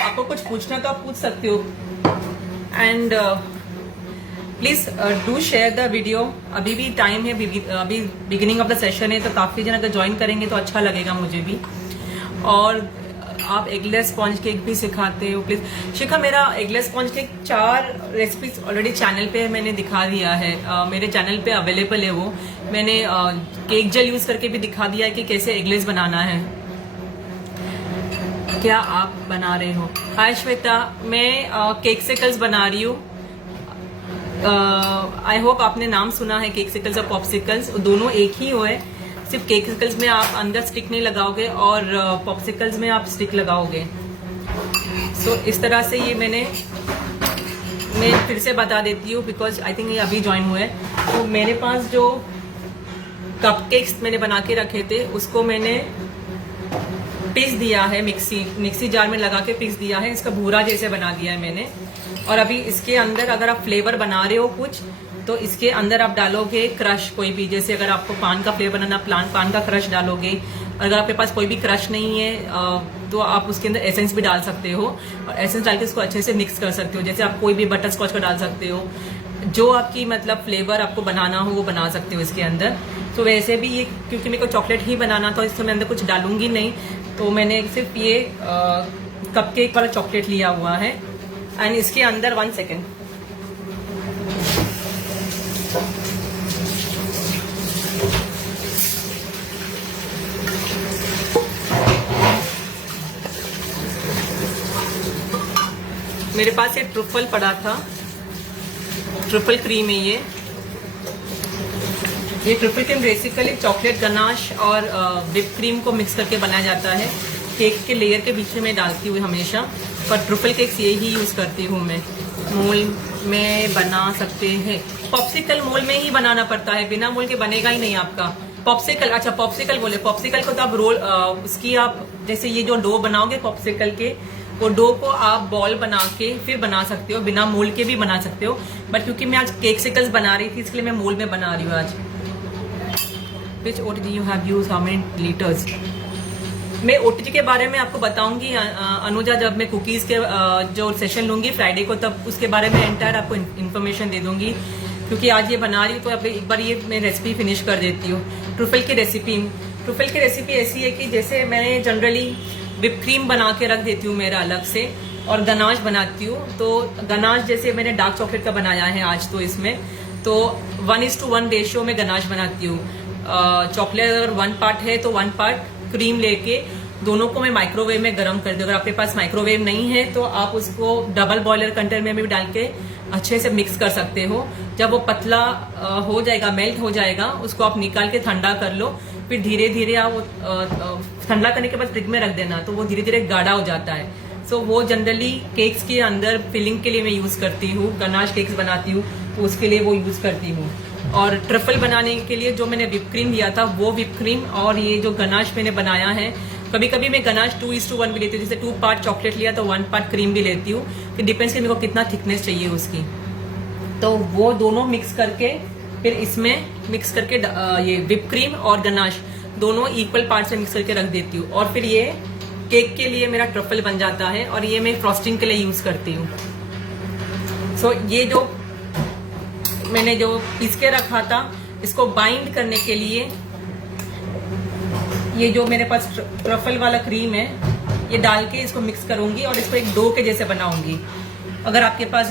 आपको कुछ पूछना तो आप पूछ सकते हो। And please do share the video. अभी भी टाइम है, अभी बिगिनिंग ऑफ द सेशन है, तो काफी जन अगर ज्वाइन करेंगे तो अच्छा लगेगा मुझे भी। और आप एगलेस स्पॉन्ज केक भी सिखाते हो प्लीज। शिखा, मेरा eggless sponge cake 4 recipes already channel पे मैंने दिखा दिया है, मेरे चैनल पे अवेलेबल है वो। मैंने केक जेल यूज करके भी दिखा दिया है कि कैसे एगलेस बनाना है। क्या आप बना रहे हो? हाय श्वेता, मैं केकसिकल्स बना रही हूँ। आई होप आपने नाम सुना है केकसिकल्स और पॉप्सिकल्स, दोनों एक ही हो है। सिर्फ केकसिकल्स में आप अंदर स्टिक नहीं लगाओगे और पॉप्सिकल्स में आप स्टिक लगाओगे। सो इस तरह से ये मैं फिर से बता देती हूँ बिकॉज आई थिंक ये अभी ज्वाइन हुए। तो मेरे पास जो कपकेक्स मैंने बना के रखे थे उसको मैंने पीस दिया है, मिक्सी जार में लगा के पीस दिया है। इसका भूरा जैसे बना दिया है मैंने। और अभी इसके अंदर अगर आप फ्लेवर बना रहे हो कुछ, तो इसके अंदर आप डालोगे क्रश कोई भी, जैसे अगर आपको पान का फ्लेवर बनाना, पान का क्रश डालोगे। अगर आपके पास कोई भी क्रश नहीं है तो आप उसके अंदर एसेंस भी डाल सकते हो और एसेंस डाल के इसको अच्छे से मिक्स कर सकते हो। जैसे आप कोई भी बटर स्कॉच का डाल सकते हो, जो आपकी मतलब फ्लेवर आपको बनाना हो वो बना सकते हो इसके अंदर। तो वैसे भी ये क्योंकि मेरे को चॉकलेट ही बनाना था, इसमें मैं अंदर कुछ डालूंगी नहीं, तो मैंने सिर्फ ये कपकेक वाला चॉकलेट लिया हुआ है। एंड इसके अंदर 1 सेकेंड, मेरे पास ये ट्रुफल पड़ा था, ट्रुफल क्रीम है ये ट्रुफल क्रीम बेसिकली चॉकलेट गनाश और व्हिप क्रीम को मिक्स करके बनाया जाता है। केक के लेयर के बीच में मैं डालती हूँ हमेशा, पर ट्रुफल केक्स ये ही यूज करती हूँ मैं। मोल में बना सकते हैं, पॉप्सिकल मोल में ही बनाना पड़ता है, बिना मोल के बनेगा ही नहीं आपका पॉप्सिकल। अच्छा पॉप्सिकल बोले, पॉप्सिकल को तो आप रोल उसकी आप जैसे ये जो डो बनाओगे पॉप्सिकल के, वो डो को आप बॉल बना के फिर बना सकते हो, बिना मोल के भी बना सकते हो। बट क्योंकि मैं आज केकसिकल्स बना रही थी इसलिए मैं मोल में बना रही हूँ आज। Which OTG you have used, how many liters? मैं OTG के बारे में आपको बताऊंगी अनुजा, जब मैं कुकीज के जो सेशन लूंगी फ्राइडे को, तब उसके बारे में एंटायर आपको इन्फॉर्मेशन दे दूंगी। क्योंकि आज ये बना रही हूँ तो अब एक बार ये मैं रेसिपी फिनिश कर देती हूँ। ट्रुफल की रेसिपी ऐसी है कि जैसे मैंने जनरली व्हिप क्रीम बना के रख देती हूँ मेरा अलग से, और गनाश बनाती हूँ। तो गनाश जैसे मैंने डार्क चॉकलेट का बनाया है आज, तो इसमें तो 1:1 रेशियो में गनाश बनाती हूँ। चॉकलेट अगर 1 पार्ट है तो 1 पार्ट क्रीम लेके दोनों को मैं माइक्रोवेव में गर्म कर दूँ। अगर आपके पास माइक्रोवेव नहीं है तो आप उसको डबल बॉयलर कंटेनर में भी डाल के अच्छे से मिक्स कर सकते हो। जब वो पतला हो जाएगा, मेल्ट हो जाएगा, उसको आप निकाल के ठंडा कर लो। फिर धीरे धीरे आप ठंडा करने के बाद फ्रिज में रख देना, तो वो धीरे धीरे गाढ़ा हो जाता है। सो वो जनरली केक्स के अंदर फिलिंग के लिए मैं यूज करती हूँ। गनाश केक्स बनाती हूँ तो उसके लिए वो यूज करती हूँ। और ट्रफल बनाने के लिए जो मैंने व्हिप क्रीम लिया था वो व्हिप क्रीम, और ये जो गनाश मैंने बनाया है, कभी कभी मैं गनाश 2:1 भी लेती हूँ। जैसे 2 पार्ट चॉकलेट लिया तो 1 पार्ट क्रीम भी लेती हूँ, फिर डिपेंड्स कि मेरे को कितना थिकनेस चाहिए उसकी। तो वो दोनों मिक्स करके फिर इसमें मिक्स करके ये व्हिप क्रीम और गनाश दोनों इक्वल पार्ट से मिक्स करके रख देती हूँ। और फिर ये केक के लिए मेरा ट्रफल बन जाता है, और ये मैं फ्रॉस्टिंग के लिए यूज करती हूँ। सो ये जो मैंने जो पीस के रखा था, इसको बाइंड करने के लिए ये जो मेरे पास ट्रफल वाला क्रीम है, ये डाल के इसको मिक्स करूंगी और इसको एक डो के जैसे बनाऊंगी। अगर आपके पास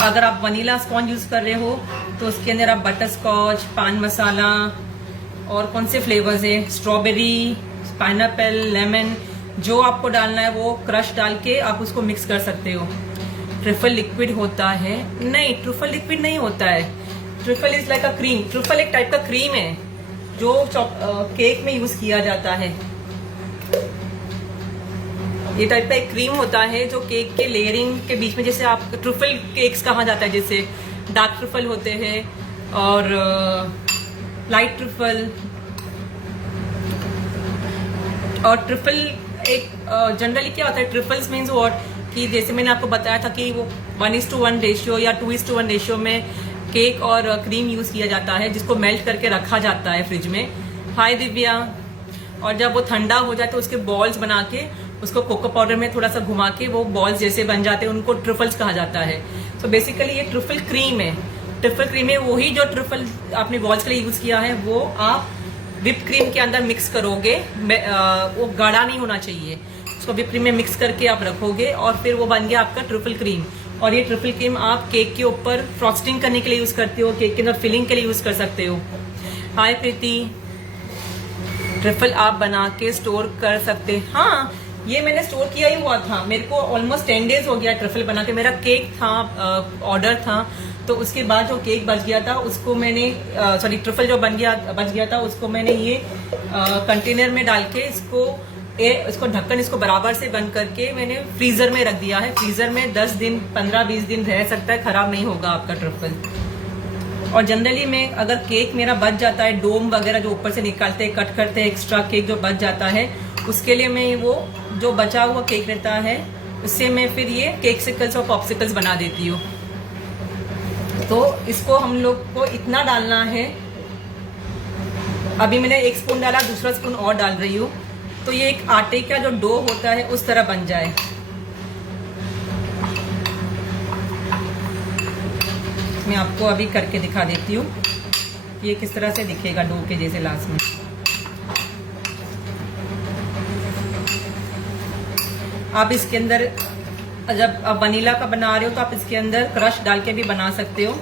अगर आप वनीला स्पॉन्ज यूज कर रहे हो तो उसके अंदर आप बटर स्कॉच, पान मसाला और कौन से फ्लेवर्स है, स्ट्रॉबेरी, पाइनएप्पल, लेमन, जो आपको डालना है वो क्रश डाल के आप उसको मिक्स कर सकते हो। ट्रफल लिक्विड होता है? नहीं, ट्रफल लिक्विड नहीं होता है। Truffle is like a cream. Truffle एक टाइप का क्रीम है जो केक में यूज किया जाता है। ये टाइप का एक क्रीम होता है जो केक के लेयरिंग के बीच में, जैसे आप ट्रफल केक्स कहा जाता है, जैसे डार्क ट्रफल होते हैं और लाइट ट्रफल। और ट्रफल एक जनरली क्या होता है, ट्रफल्स मीन्स व्हाट, कि जैसे मैंने आपको बताया था कि वो 1:1 रेशियो या 2:1 रेशियो में केक और क्रीम यूज किया जाता है, जिसको मेल्ट करके रखा जाता है फ्रिज में। हाय दिव्या। और जब वो ठंडा हो जाए तो उसके बॉल्स बना के उसको कोको पाउडर में थोड़ा सा घुमा के वो बॉल्स जैसे बन जाते हैं, उनको ट्रफल्स कहा जाता है। तो बेसिकली ये ट्रफल क्रीम है। ट्रफल क्रीम है वही जो ट्रफल आपने बॉल्स के लिए यूज किया है, वो आप विप क्रीम के अंदर मिक्स करोगे, वो गाढ़ा नहीं होना चाहिए, उसको विप क्रीम में मिक्स करके आप रखोगे और फिर वो बन गया आपका ट्रिपल क्रीम। और ये ट्रिपल क्रीम आप केक के ऊपर फ्रॉस्टिंग करने के लिए यूज करते हो, केक के अंदर फिलिंग के लिए यूज कर सकते हो। हाय प्रीति, ट्रिपल आप बना के स्टोर कर सकते हैं? हाँ, ये मैंने स्टोर किया ही हुआ था, मेरे को ऑलमोस्ट 10 डेज हो गया ट्रिफल बना के। मेरा केक था, ऑर्डर था, तो उसके बाद जो केक बच गया था उसको मैंने सॉरी ट्रिफल जो बच गया था उसको मैंने ये कंटेनर में डाल के इसको ढक्कन इसको बराबर से बंद करके मैंने फ्रीजर में रख दिया है। फ्रीजर में 10 दिन 15-20 दिन रह सकता है, खराब नहीं होगा आपका ट्रिफल। और जनरली में अगर केक मेरा बच जाता है, डोम वगैरह जो ऊपर से निकालते हैं, कट करते हैं, एक्स्ट्रा केक जो बच जाता है, उसके लिए मैं वो जो बचा हुआ केक रहता है उससे मैं फिर ये केक सिकल्स और पॉप्सिकल्स बना देती हूँ। तो इसको हम लोग को इतना डालना है, अभी मैंने 1 स्पून डाला, दूसरा स्पून और डाल रही हूँ, तो ये एक आटे का जो डो होता है उस तरह बन जाए। मैं आपको अभी करके दिखा देती हूँ ये किस तरह से दिखेगा डो के जैसे लास्ट में। आप इसके अंदर जब आप वनीला का बना रहे हो तो आप इसके अंदर क्रश डाल के भी बना सकते हो।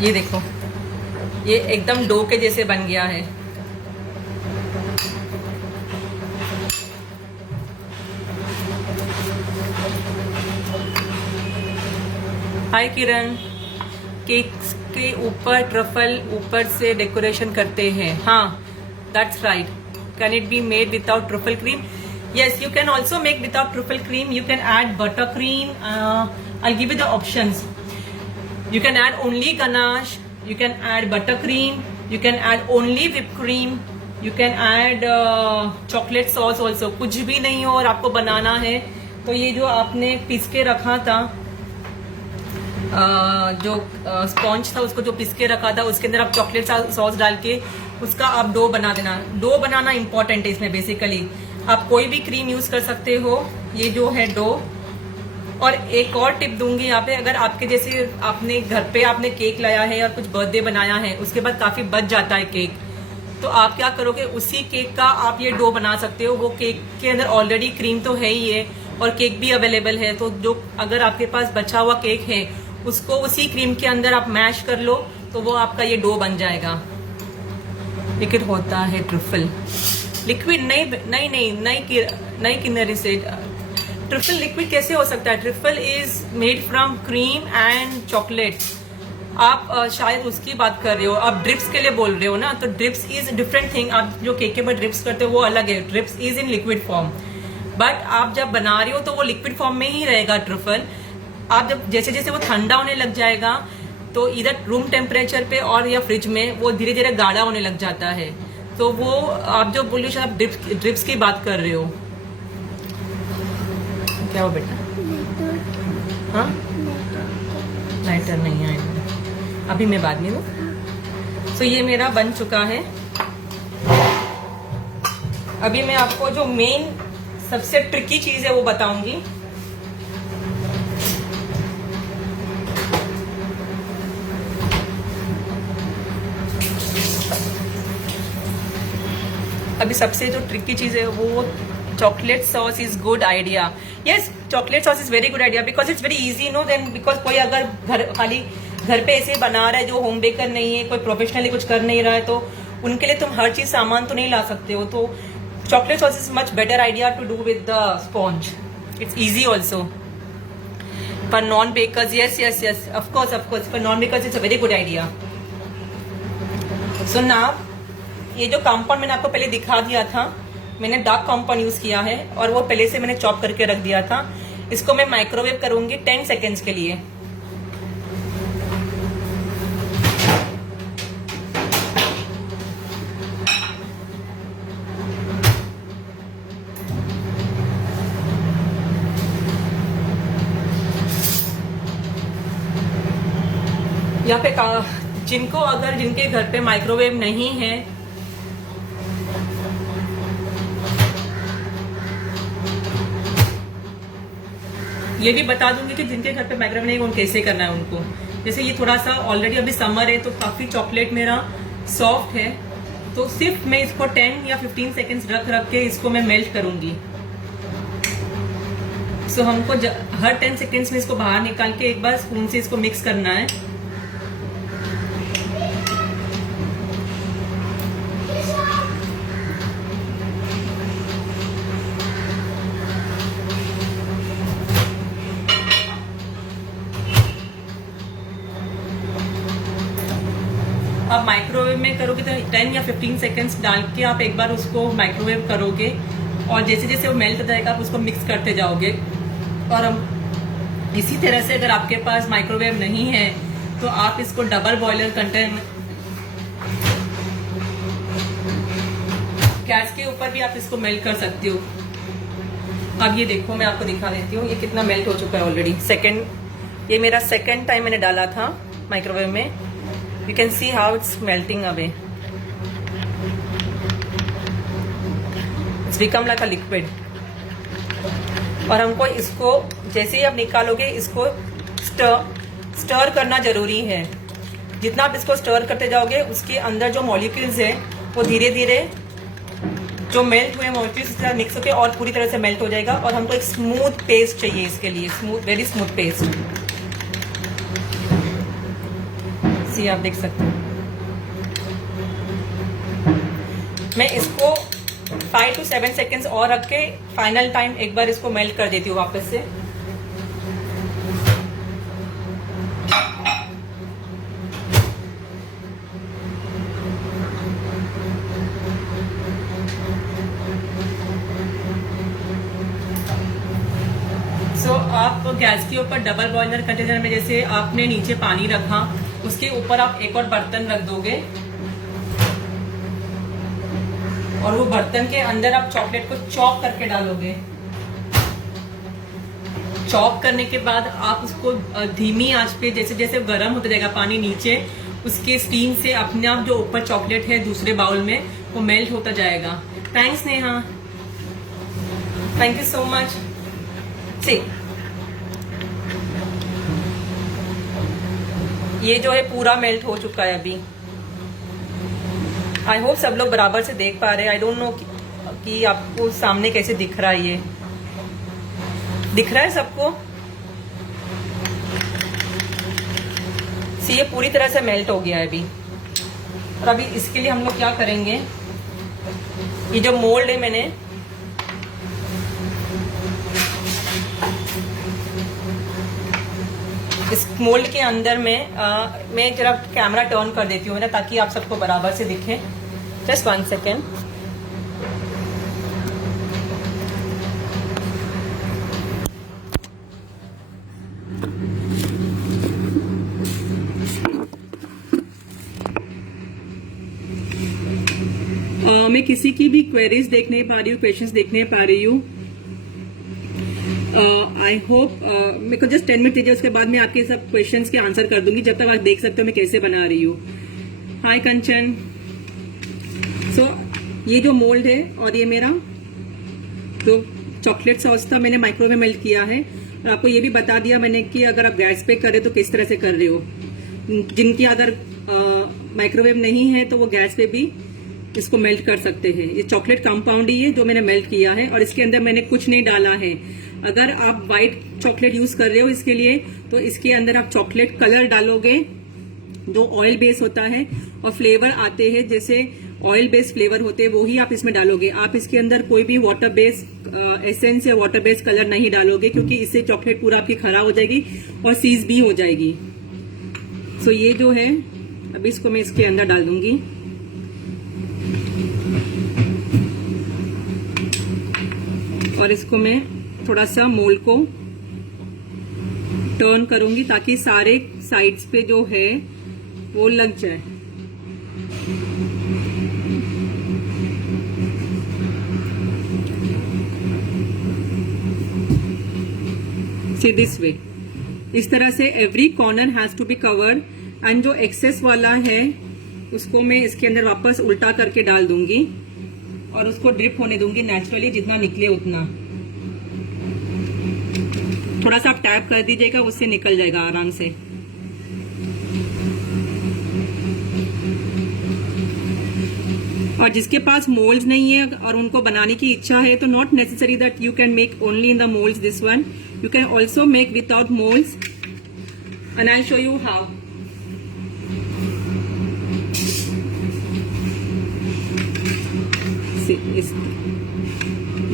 ये देखो, ये एकदम डो के जैसे बन गया है। हाय किरण, केक्स के ऊपर ट्रफल ऊपर से डेकोरेशन करते हैं? हाँ, that's right. Can it be made without truffle cream? Yes, you can also make without truffle cream. You can add butter cream. I give you the options. You can add only ganache, you can add buttercream, you can add only whipped cream, you can add chocolate sauce also. कुछ भी नहीं हो और आपको बनाना है तो ये जो आपने पीस के रखा था, जो स्पॉन्ज था उसको जो पीस के रखा था उसके अंदर आप चॉकलेट सॉस डाल के उसका आप डो बना देना। डो बनाना इंपॉर्टेंट है इसमें। बेसिकली आप कोई भी क्रीम यूज कर सकते हो, ये जो है डो। और एक और टिप दूंगी यहाँ पे, अगर आपके जैसे आपने घर पे आपने केक लाया है और कुछ बर्थडे बनाया है, उसके बाद काफी बच जाता है केक, तो आप क्या करोगे, उसी केक का आप ये डो बना सकते हो। वो केक के अंदर ऑलरेडी क्रीम तो है ही है और केक भी अवेलेबल है, तो जो अगर आपके पास बचा हुआ केक है उसको उसी क्रीम के अंदर आप मैश कर लो तो वो आपका ये डो बन जाएगा। लिक्विड होता है ट्रिफल, लिक्विड नहीं किन्नरी से ट्रिफल लिक्विड कैसे हो सकता है? Trifle is made from cream and chocolate. आप शायद उसकी बात कर रहे हो, आप ड्रिप्स के लिए बोल रहे हो ना, तो ड्रिप्स इज डिफरेंट थिंग। आप जो केक के ऊपर ड्रिप्स करते हो वो अलग है, drips is in liquid form. But आप जब बना रहे हो तो वो लिक्विड फॉर्म में ही रहेगा ट्रिफल। आप जब जैसे जैसे वो ठंडा होने लग जाएगा तो इधर रूम टेम्परेचर पे और या फ्रिज में वो धीरे धीरे गाढ़ा होने लग जाता है। तो वो आप जो बोल रहे हो, आप ड्रिप्स की बात कर रहे हो। क्या हो बेटा? हाँ, लाइटर नहीं आएगा अभी, मैं बाद में हूँ। तो ये मेरा बन चुका है। अभी मैं आपको जो मेन सबसे ट्रिकी चीज है वो बताऊंगी। अभी सबसे जो ट्रिकी चीज है वो chocolate sauce is good idea. Yes, chocolate sauce is very good idea because it's very easy, no? Then because कोई अगर खाली घर पे ऐसे बना रहा है, जो होम बेकर नहीं है, कोई प्रोफेशनली कुछ कर नहीं रहा है, तो उनके लिए तुम हर चीज सामान तो नहीं ला सकते हो। तो chocolate sauce is much better idea to do with the sponge. It's easy also. For non-bakers, yes, of course. For non-bakers, it's a very good idea. So now, ये जो कंपाउंड मैंने आपको पहले दिखा दिया था, मैंने डार्क कंपाउंड यूज किया है और वो पहले से मैंने चॉप करके रख दिया था। इसको मैं माइक्रोवेव करूंगी 10 सेकेंड्स के लिए। यहाँ पे जिनके घर पे माइक्रोवेव नहीं है, ये भी बता दूंगी कि जिनके घर पे माइक्रोवेव नहीं उन कैसे करना है उनको। जैसे ये थोड़ा सा ऑलरेडी अभी समर है तो काफी चॉकलेट मेरा सॉफ्ट है, तो सिर्फ मैं इसको 10 या 15 सेकेंड्स रख के इसको मैं मेल्ट करूंगी। सो हमको हर 10 सेकेंड्स में इसको बाहर निकाल के एक बार स्पून से इसको मिक्स करना है। आप माइक्रोवेव में करोगे तो 10 या 15 सेकेंड्स डाल के आप एक बार उसको माइक्रोवेव करोगे और जैसे जैसे वो मेल्ट हो जाएगा आप उसको मिक्स करते जाओगे। और हम इसी तरह से अगर आपके पास माइक्रोवेव नहीं है तो आप इसको डबल बॉयलर कंटेनर गैस के ऊपर भी आप इसको मेल्ट कर सकते हो। अब ये देखो मैं आपको दिखा देती हूँ ये कितना मेल्ट हो चुका है ऑलरेडी। ये मेरा सेकेंड टाइम मैंने डाला था माइक्रोवेव में। You can see how it's melting away, it's become like a liquid. और हमको इसको जैसे ही आप निकालोगे इसको स्टर करना जरूरी है। जितना आप इसको स्टर करते जाओगे उसके अंदर जो मॉलिक्यूल्स है वो धीरे धीरे जो मेल्ट हुए मॉलिक्यूल्स इसके साथ मिक्स होकर और पूरी तरह से मेल्ट हो जाएगा। और हमको एक स्मूथ पेस्ट चाहिए इसके लिए, वेरी स्मूथ पेस्ट। सी आप देख सकते हो। मैं इसको 5 to 7 सेकेंड्स और रख के फाइनल टाइम एक बार इसको मेल्ट कर देती हूँ वापस से। आप गैस के ऊपर डबल बॉयलर कंटेनर में जैसे आपने नीचे पानी रखा उसके ऊपर आप एक और बर्तन रख दोगे और वो बर्तन के अंदर आप चॉकलेट को चॉप करके डालोगे। चॉप करने के बाद आप उसको धीमी आंच पे जैसे जैसे गर्म होता जाएगा पानी नीचे उसके स्टीम से अपने आप जो ऊपर चॉकलेट है दूसरे बाउल में वो मेल्ट होता जाएगा। Thanks Neha, thank you so much. See ये जो है पूरा मेल्ट हो चुका है अभी। आई होप सब लोग बराबर से देख पा रहे हैं। आई डोंट नो कि आपको सामने कैसे दिख रहा है। ये दिख रहा है सबको? सी ये पूरी तरह से मेल्ट हो गया है अभी। और अभी इसके लिए हम लोग क्या करेंगे, ये जो मोल्ड है मैंने इस मोल्ड के अंदर में मैं जरा कैमरा टर्न कर देती हूँ ना ताकि आप सबको बराबर से दिखे। Just 1 second. मैं किसी की भी क्वेरीज देख नहीं पा रही हूँ, क्वेश्चंस देख नहीं पा रही हूँ। आई होप मेरे को जस्ट 10 मिनट दीजिए, उसके बाद मैं आपके सब क्वेश्चंस के आंसर कर दूंगी। जब तक आप देख सकते हो मैं कैसे बना रही हूँ। हाय कंचन। सो ये जो मोल्ड है और ये मेरा जो चॉकलेट सॉस था मैंने माइक्रोवेव में मेल्ट किया है। और आपको ये भी बता दिया मैंने कि अगर आप गैस पे कर रहे हो तो किस तरह से कर रहे हो। जिनकी अगर माइक्रोवेव नहीं है तो वो गैस पे भी इसको मेल्ट कर सकते हैं। ये चॉकलेट कंपाउंड ही है जो मैंने मेल्ट किया है और इसके अंदर मैंने कुछ नहीं डाला है। अगर आप व्हाइट चॉकलेट यूज कर रहे हो इसके लिए तो इसके अंदर आप चॉकलेट कलर डालोगे जो ऑयल बेस होता है और फ्लेवर आते हैं जैसे ऑयल बेस्ड फ्लेवर होते हैं वो ही आप इसमें डालोगे। आप इसके अंदर कोई भी वाटर बेस्ड एसेंस या वाटर बेस्ड कलर नहीं डालोगे क्योंकि इससे चॉकलेट पूरा आपकी खराब हो जाएगी और सीज भी हो जाएगी। सो ये जो है अभी इसको मैं इसके अंदर डाल दूंगी। और इसको मैं थोड़ा सा मोल्ड को टर्न करूंगी ताकि सारे साइड्स पे जो है वो लग जाए। सी दिस वे, इस तरह से every corner has to be covered and जो एक्सेस वाला है उसको मैं इसके अंदर वापस उल्टा करके डाल दूंगी और उसको ड्रिप होने दूंगी नेचुरली, जितना निकले उतना। थोड़ा सा आप टैप कर दीजिएगा, उससे निकल जाएगा आराम से। और जिसके पास मोल्ड्स नहीं है और उनको बनाने की इच्छा है तो not necessary that you can make only in the moulds this one, you can also make without moulds and I show you how.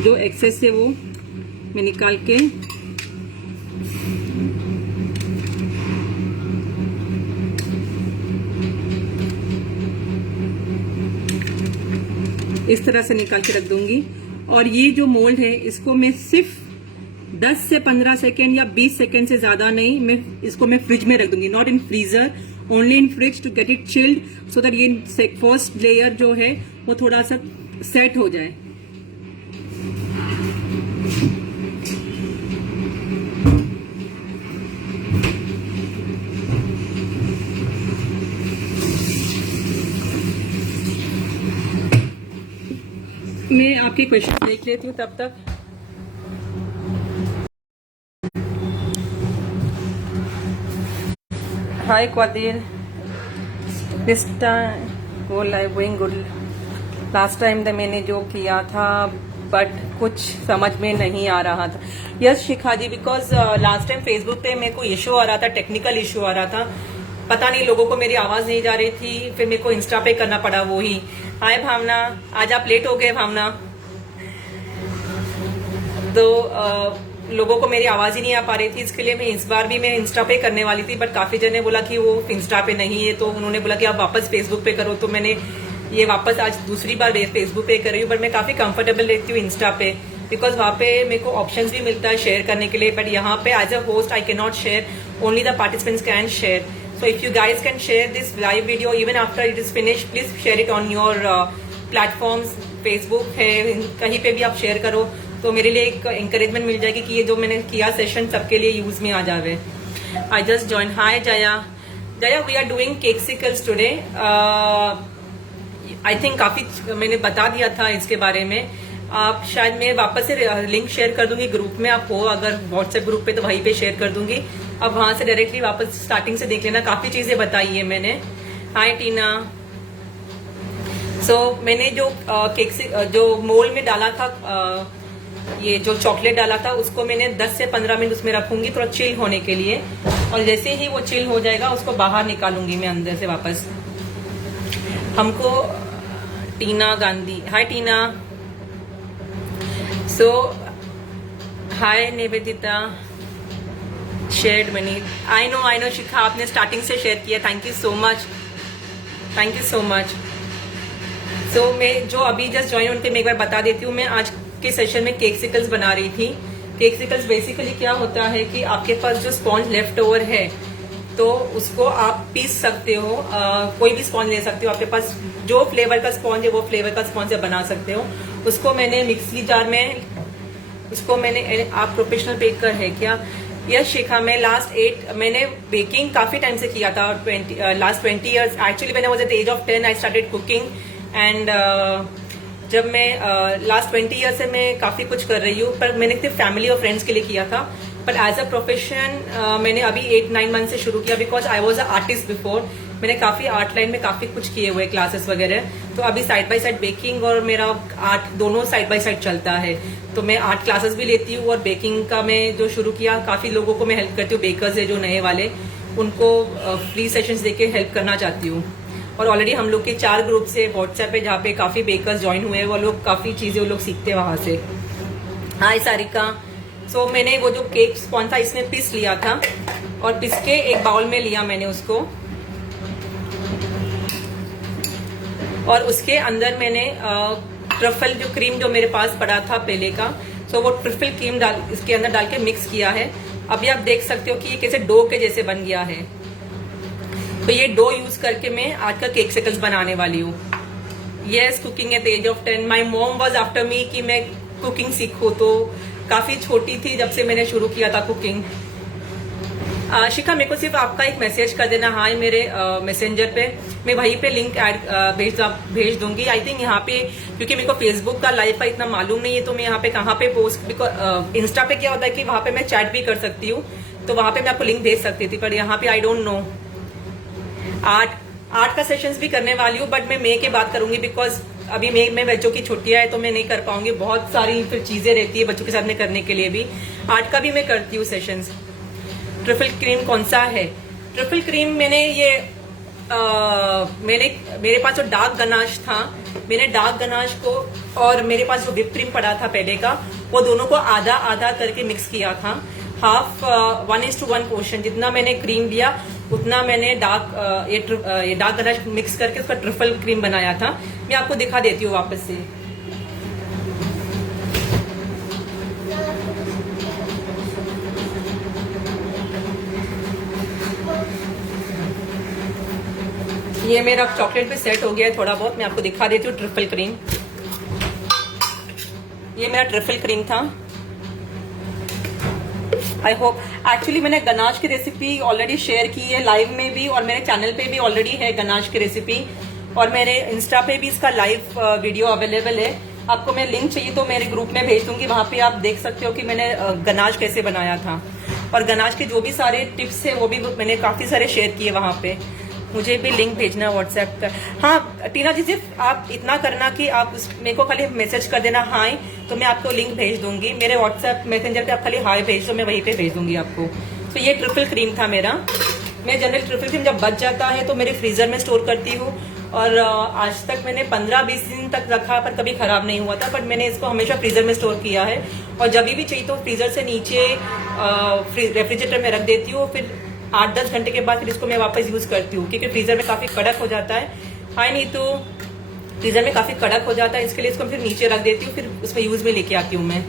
जो एक्सेस है वो मैं निकाल के इस तरह से निकाल के रख दूंगी। और ये जो मोल्ड है इसको मैं सिर्फ 10 से 15 सेकेंड या 20 सेकेंड से ज्यादा नहीं, मैं इसको फ्रिज में रख दूंगी, not in freezer, only in fridge to get it chilled so that ये फर्स्ट लेयर जो है वो थोड़ा सा सेट हो जाए। मैं आपके क्वेश्चन देख लेती हूँ तब तक। हाय क्वादिर, दिस टाइम वो live going good. Last time तो मैंने जो किया था बट कुछ समझ में नहीं आ रहा था। Yes Shikha ji, because last time Facebook पे मेरे को इशू आ रहा था, टेक्निकल इशू आ रहा था, पता नहीं लोगों को मेरी आवाज नहीं जा रही थी, फिर मेरे को इंस्टा पे करना पड़ा वो ही। हाय भावना, आज आप लेट हो गए भावना। तो लोगों को मेरी आवाज ही नहीं आ पा रही थी, इसके लिए मैं इस बार भी मैं इंस्टा पे करने वाली थी, बट काफी जने बोला कि वो इंस्टा पे नहीं है, तो उन्होंने बोला कि आप वापस फेसबुक पे करो, तो मैंने ये वापस आज दूसरी बार फेसबुक पे कर रही हूँ। बट मैं काफी कंफर्टेबल रहती हूँ इंस्टा पे, बिकॉज वहाँ पे मेरे को ऑप्शंस भी मिलता है शेयर करने के लिए, बट यहाँ पे as a host I can not share, only the participants can share. So if you guys can share this live video even after it is finished, please share it on your platforms, Facebook है, कहीं पे भी आप share करो तो मेरे लिए एक encouragement मिल जाएगी कि ये जो मैंने किया सेशन सबके लिए यूज में आ जावे। I just joined. Hi Jaya. Jaya, we are doing Cakesicles today. I think काफी मैंने बता दिया था इसके बारे में। आप शायद मैं वापस से लिंक शेयर कर दूंगी ग्रुप में, आप हो अगर व्हाट्सएप ग्रुप पे तो वहीं पे शेयर कर दूंगी, अब वहां से डायरेक्टली वापस स्टार्टिंग से देख लेना, काफी चीजें बताई है मैंने। हाय टीना। मैंने जो केक से जो मोल में डाला था, ये जो चॉकलेट डाला था उसको मैंने 10 से 15 मिनट उसमें रखूंगी थोड़ा चिल होने के लिए, और जैसे ही वो चिल हो जाएगा उसको बाहर निकालूंगी मैं अंदर से वापस। हमको Tina Gandhi, hi Tina. Hi Nivedita, shared money. I know Shikha, आपने स्टार्टिंग से शेयर किया, thank you so much, thank you so much. मैं जो अभी जस्ट ज्वाइन उनके मैं एक बार बता देती हूँ, मैं आज के सेशन में केकसिकल्स बना रही थी। केकसिकल्स बेसिकली क्या होता है कि आपके पास जो स्पॉन्ज लेफ्ट ओवर है तो उसको आप पीस सकते हो, कोई भी स्पॉन्ज ले सकते हो, आपके पास जो फ्लेवर का स्पॉन्ज है वो फ्लेवर का स्पॉन्ज से बना सकते हो। उसको मैंने मिक्सी जार में, उसको मैंने, आप प्रोफेशनल बेकर है क्या? यस शिखा, मैं मैंने बेकिंग काफी टाइम से किया था, last 20 years actually. When I was at the age of 10 I started cooking and जब मैं लास्ट 20 ईयर से मैं काफी कुछ कर रही हूँ, पर मैंने सिर्फ फैमिली और फ्रेंड्स के लिए किया था। पर एज अ प्रोफेशन मैंने अभी 8-9 मंथ से शुरू किया, because I was a artist before. मैंने काफी आर्ट लाइन में काफी कुछ किए हुए क्लासेस वगैरह, तो अभी साइड बाय साइड बेकिंग और मेरा आर्ट दोनों साइड बाय साइड चलता है। तो मैं आर्ट क्लासेस भी लेती हूँ और बेकिंग का मैं जो शुरू किया, काफी लोगों को मैं हेल्प करती हूँ, बेकर्स है जो नए वाले, उनको फ्री सेशंस देके हेल्प करना चाहती हूँ। और ऑलरेडी हम लोग के 4 ग्रुप से व्हाट्सएप पे जहाँ पे काफी बेकर्स ज्वाइन हुए हैं, वो लोग काफी चीजें वो लोग सीखते हैं वहां से। हाय सारिका। मैंने वो जो केक स्पॉन्ज था इसमें पीस लिया था और पीस के एक बाउल में लिया मैंने उसको, और उसके अंदर मैंने ट्रफल जो क्रीम जो मेरे पास पड़ा था पहले का, वो ट्रफल क्रीम इसके अंदर डाल के मिक्स किया है। अभी आप देख सकते हो कि ये कैसे डो के जैसे बन गया है। तो ये डो यूज करके मैं आज का केकसिकल्स बनाने वाली हूँ। Yes, cooking at the age of 10 my mom was after me कि मैं कुकिंग सीखूं, तो काफी छोटी थी जब से मैंने शुरू किया था कुकिंग। शिखा, मेरे को सिर्फ आपका एक मैसेज कर देना हाय मेरे मैसेंजर पे, मैं वहीं पे लिंक ऐड भेज दूंगी। आई थिंक यहाँ पे, क्योंकि मेरे को फेसबुक का लाइव का इतना मालूम नहीं है, तो मैं यहाँ पे कहाँ पे पोस्ट, बिकॉज इंस्टा पे क्या होता है कि वहाँ पे मैं चैट भी कर सकती हूँ, तो वहाँ पे मैं आपको लिंक भेज सकती थी, पर यहाँ पे आई डोंट नो। आर्ट का सेशंस भी करने वाली हूँ, बट मैं मई की बात करूंगी, बिकॉज अभी मई में बच्चों की छुट्टियां है, तो मैं नहीं कर पाऊंगी। बहुत सारी फिर चीजें रहती है बच्चों के साथ में करने के लिए भी। आर्ट का भी मैं करती हूँ सेशंस। ट्रिफल क्रीम कौन सा है? ट्रिफल क्रीम मैंने ये मेरे पास जो डार्क गनाश था, मैंने डार्क गनाश को और मेरे पास जो विप क्रीम पड़ा था पहले का, वो दोनों को आधा आधा करके मिक्स किया था। 1:1 पोर्शन जितना मैंने क्रीम लिया उतना मैंने ये डार्क गनाश मिक्स करके उसका ट्रिफल क्रीम बनाया था। मैं आपको दिखा देती हूँ वापस से। ये मेरा चॉकलेट पे सेट हो गया है थोड़ा बहुत, मैं आपको दिखा देती हूँ ट्रिफल क्रीम। ये मेरा ट्रिफल क्रीम था। आई होप, एक्चुअली मैंने गनाश की रेसिपी ऑलरेडी शेयर की है लाइव में भी, और मेरे चैनल पे भी ऑलरेडी है गनाश की रेसिपी, और मेरे इंस्टा पे भी इसका लाइव वीडियो अवेलेबल है। आपको मैं लिंक चाहिए तो मेरे ग्रुप में भेज दूंगी, वहां पे आप देख सकते हो कि मैंने गनाश कैसे बनाया था, और गनाश के जो भी सारे टिप्स है वो भी मैंने काफी सारे शेयर किए वहां पे। मुझे भी लिंक भेजना व्हाट्सएप का। हाँ टीना जी, सिर्फ आप इतना करना कि आप मेरे को खाली मैसेज कर देना हाय, तो मैं आपको लिंक भेज दूंगी। मेरे व्हाट्सएप मैसेंजर पे आप खाली हाय भेज दो, मैं वहीं पे भेज दूंगी आपको। तो ये ट्रिपल क्रीम था मेरा। मैं जनरल ट्रिपल क्रीम जब बच जाता है तो मेरे फ्रीजर में स्टोर करती हूँ, और आज तक मैंने 15-20 दिन तक रखा, पर कभी खराब नहीं हुआ था। बट मैंने इसको हमेशा फ्रीजर में स्टोर किया है, और जब भी चाहिए तो फ्रीजर से नीचे रेफ्रिजरेटर में रख देती हूँ। फिर 8-10 घंटे के बाद फिर इसको मैं वापस यूज करती हूँ, क्योंकि फ्रीजर में काफी कड़क हो जाता है। हाय नहीं तो फ्रीजर में काफी कड़क हो जाता है, इसके लिए इसको फिर नीचे रख देती हूँ, फिर उसमें यूज में लेके आती हूँ मैं।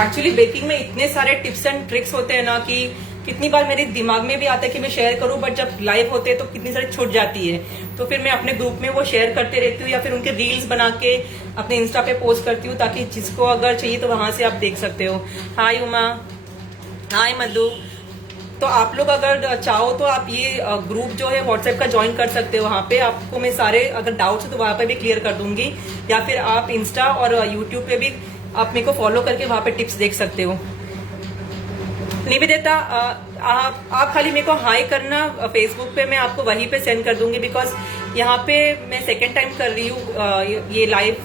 एक्चुअली बेकिंग में इतने सारे टिप्स एंड ट्रिक्स होते हैं ना, कि कितनी बार मेरे दिमाग में भी आता है कि मैं शेयर करूं, बट जब लाइव होते हैं तो कितनी सारी छूट जाती है, तो फिर मैं अपने ग्रुप में वो शेयर करते रहती हूँ, या फिर उनके रील्स बना के अपने इंस्टा पे पोस्ट करती हूँ, ताकि जिसको अगर चाहिए तो वहां से आप देख सकते हो। हाय उमा, हाय मधु। तो आप लोग अगर चाहो तो आप ये ग्रुप जो है व्हाट्सएप का ज्वाइन कर सकते हो। वहां पे आपको मैं सारे अगर डाउट्स है तो वहां पे भी क्लियर कर दूंगी, या फिर आप इंस्टा और यूट्यूब पे भी आप मेरे को फॉलो करके वहां पे टिप्स देख सकते हो। निवेदिता, आप खाली मेरे को हाई करना फेसबुक पे, मैं आपको वहीं पे सेंड कर दूंगी, बिकॉज यहाँ पे मैं सेकंड टाइम कर रही हूँ ये लाइव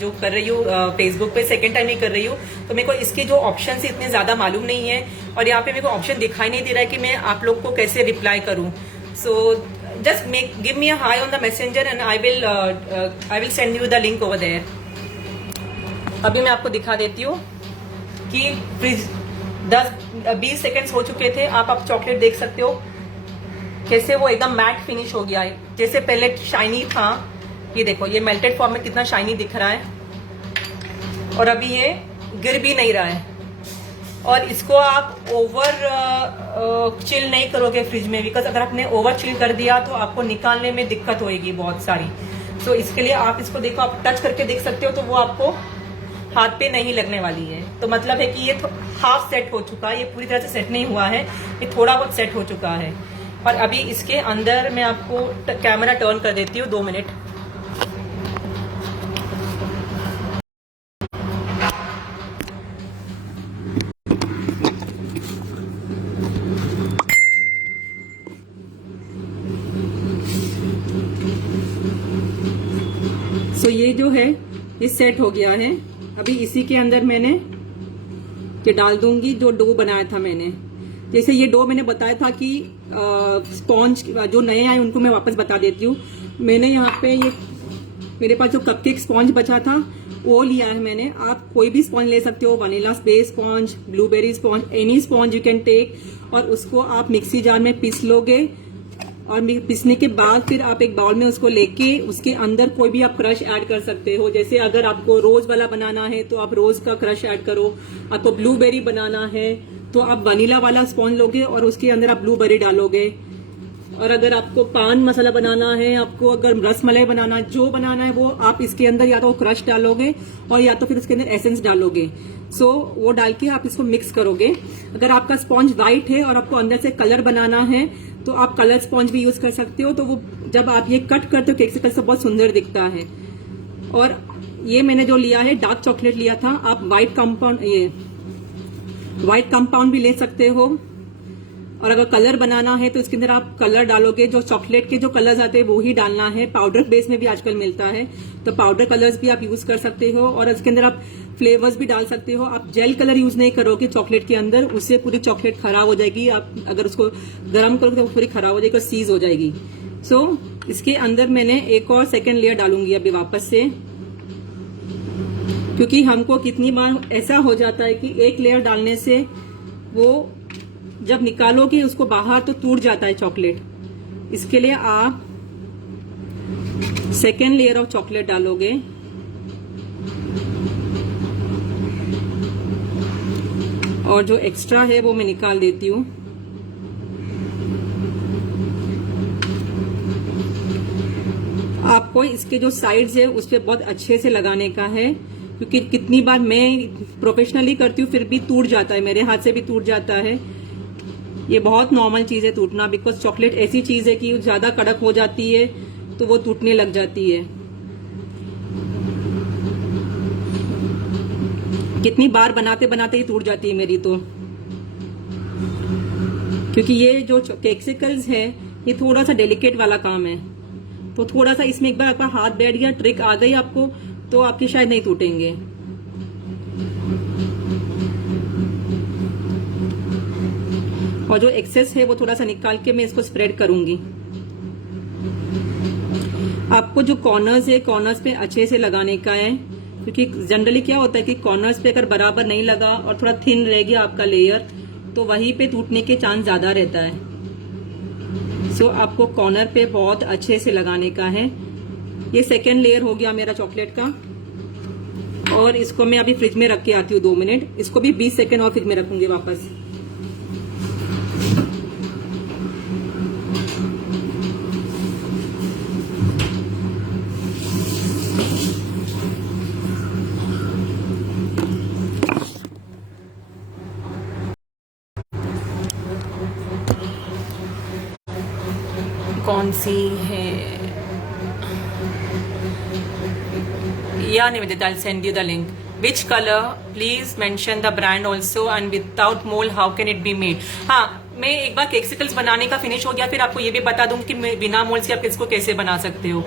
जो कर रही हूँ फेसबुक पे, सेकंड टाइम ही कर रही हूँ, तो मेरे को इसके जो ऑप्शन इतने ज्यादा मालूम नहीं है, और यहाँ पे मेरे को ऑप्शन दिखाई नहीं दे रहा है कि मैं आप लोग को कैसे रिप्लाई करूँ। So just give me a hi on the messenger and I will send you the link over there. अभी मैं आपको दिखा देती हूँ कि 10-20 सेकेंड्स हो चुके थे। आप चॉकलेट देख सकते हो कैसे वो एकदम मैट फिनिश हो गया है, जैसे पहले शाइनी था। ये देखो, ये मेल्टेड फॉर्म में कितना शाइनी दिख रहा है, और अभी ये गिर भी नहीं रहा है। और इसको आप ओवर चिल नहीं करोगे फ्रिज में, बिकॉज अगर आपने ओवर चिल कर दिया तो आपको निकालने में दिक्कत होगी बहुत सारी। सो इसके लिए आप इसको देखो, आप टच करके देख सकते हो, तो वो आपको हाथ पे नहीं लगने वाली है। तो मतलब है कि ये हाफ सेट हो चुका है, ये पूरी तरह से सेट नहीं हुआ है, ये थोड़ा बहुत सेट हो चुका है। और अभी इसके अंदर मैं आपको कैमरा टर्न कर देती हूँ 2 मिनट। सो ये जो है ये सेट हो गया है। अभी इसी के अंदर मैंने ये डाल दूंगी जो डो बनाया था मैंने। जैसे ये डो मैंने बताया था कि स्पॉन्ज, जो नए आए उनको मैं वापस बता देती हूँ। मैंने यहाँ पे ये मेरे पास जो कपकेक स्पॉन्ज बचा था वो लिया है मैंने। आप कोई भी स्पॉन्ज ले सकते हो, vanilla space sponge, blueberry sponge, any sponge you can take, और उसको आप मिक्सी जार में पीस लोगे। और पीसने के बाद फिर आप एक बाउल में उसको लेके उसके अंदर कोई भी आप क्रश ऐड कर सकते हो। जैसे अगर आपको रोज वाला बनाना है तो आप रोज का क्रश ऐड करो, आपको ब्लूबेरी बनाना है तो आप वनीला वाला स्पॉन्ज लोगे और उसके अंदर आप ब्लूबेरी डालोगे। और अगर आपको पान मसाला बनाना है, आपको अगर रसमलाई बनाना है, जो बनाना है वो आप इसके अंदर या तो क्रश डालोगे और या तो फिर इसके अंदर एसेंस डालोगे। सो वो डाल के आप इसको मिक्स करोगे। अगर आपका स्पॉन्ज व्हाइट है और आपको अंदर से कलर बनाना है तो आप कलर स्पॉन्ज भी यूज कर सकते हो। तो वो जब आप ये कट करते हो केक्सिकल से बहुत सुंदर दिखता है। और ये मैंने जो लिया है डार्क चॉकलेट लिया था, आप व्हाइट कंपाउंड भी ले सकते हो। और अगर कलर बनाना है तो इसके अंदर आप कलर डालोगे, जो चॉकलेट के जो कलर्स आते हैं वो ही डालना है। पाउडर बेस में भी आजकल मिलता है, तो पाउडर कलर्स भी आप यूज कर सकते हो। और इसके अंदर आप फ्लेवर्स भी डाल सकते हो। आप जेल कलर यूज नहीं करोगे चॉकलेट के अंदर, उससे पूरी चॉकलेट खराब हो जाएगी। आप अगर उसको गर्म करोगे तो वो पूरी खराब हो जाएगी और सीज हो जाएगी। सो इसके अंदर मैंने एक और सेकेंड लेयर डालूंगी अभी वापस से, क्योंकि हमको कितनी बार ऐसा हो जाता है कि एक लेयर डालने से वो जब निकालोगे उसको बाहर तो टूट जाता है चॉकलेट। इसके लिए आप सेकेंड लेयर ऑफ चॉकलेट डालोगे। और जो एक्स्ट्रा है वो मैं निकाल देती हूँ। आपको इसके जो साइड्स है उस पर बहुत अच्छे से लगाने का है, क्योंकि कितनी बार मैं प्रोफेशनली करती हूँ फिर भी टूट जाता है, मेरे हाथ से भी टूट जाता है। ये बहुत नॉर्मल चीज है टूटना, बिकॉज चॉकलेट ऐसी चीज है कि ज्यादा कड़क हो जाती है तो वो टूटने लग जाती है। कितनी बार बनाते बनाते ही टूट जाती है मेरी तो, क्योंकि ये जो केक्सिकल्स है ये थोड़ा सा डेलिकेट वाला काम है। तो थोड़ा सा इसमें एक बार आपका हाथ बैठ गया, ट्रिक आ गई आपको, तो आपके शायद नहीं टूटेंगे। और जो एक्सेस है वो थोड़ा सा निकाल के मैं इसको स्प्रेड करूंगी। आपको जो कॉर्नर्स है कॉर्नर्स पे अच्छे से लगाने का है, क्योंकि जनरली क्या होता है कि कॉर्नर्स पे अगर बराबर नहीं लगा और थोड़ा थिन रह गया आपका लेयर तो वहीं पे टूटने के चांस ज्यादा रहता है। सो आपको कॉर्नर पे बहुत अच्छे से लगाने का है। ये सेकेंड लेयर हो गया मेरा चॉकलेट का, और इसको मैं अभी फ्रिज में रख के आती हूँ 2 मिनट। इसको भी 20 सेकेंड और फ्रिज में रखूंगी वापस। कौन सी है या Nivedita, I'll send you the link. Which color? Please mention the brand also and without mold how can it be made? हाँ, मैं एक बार केक्सिकल्स बनाने का फिनिश हो गया फिर आपको ये भी बता दूं कि बिना मोल्ड से आप इसको कैसे बना सकते हो।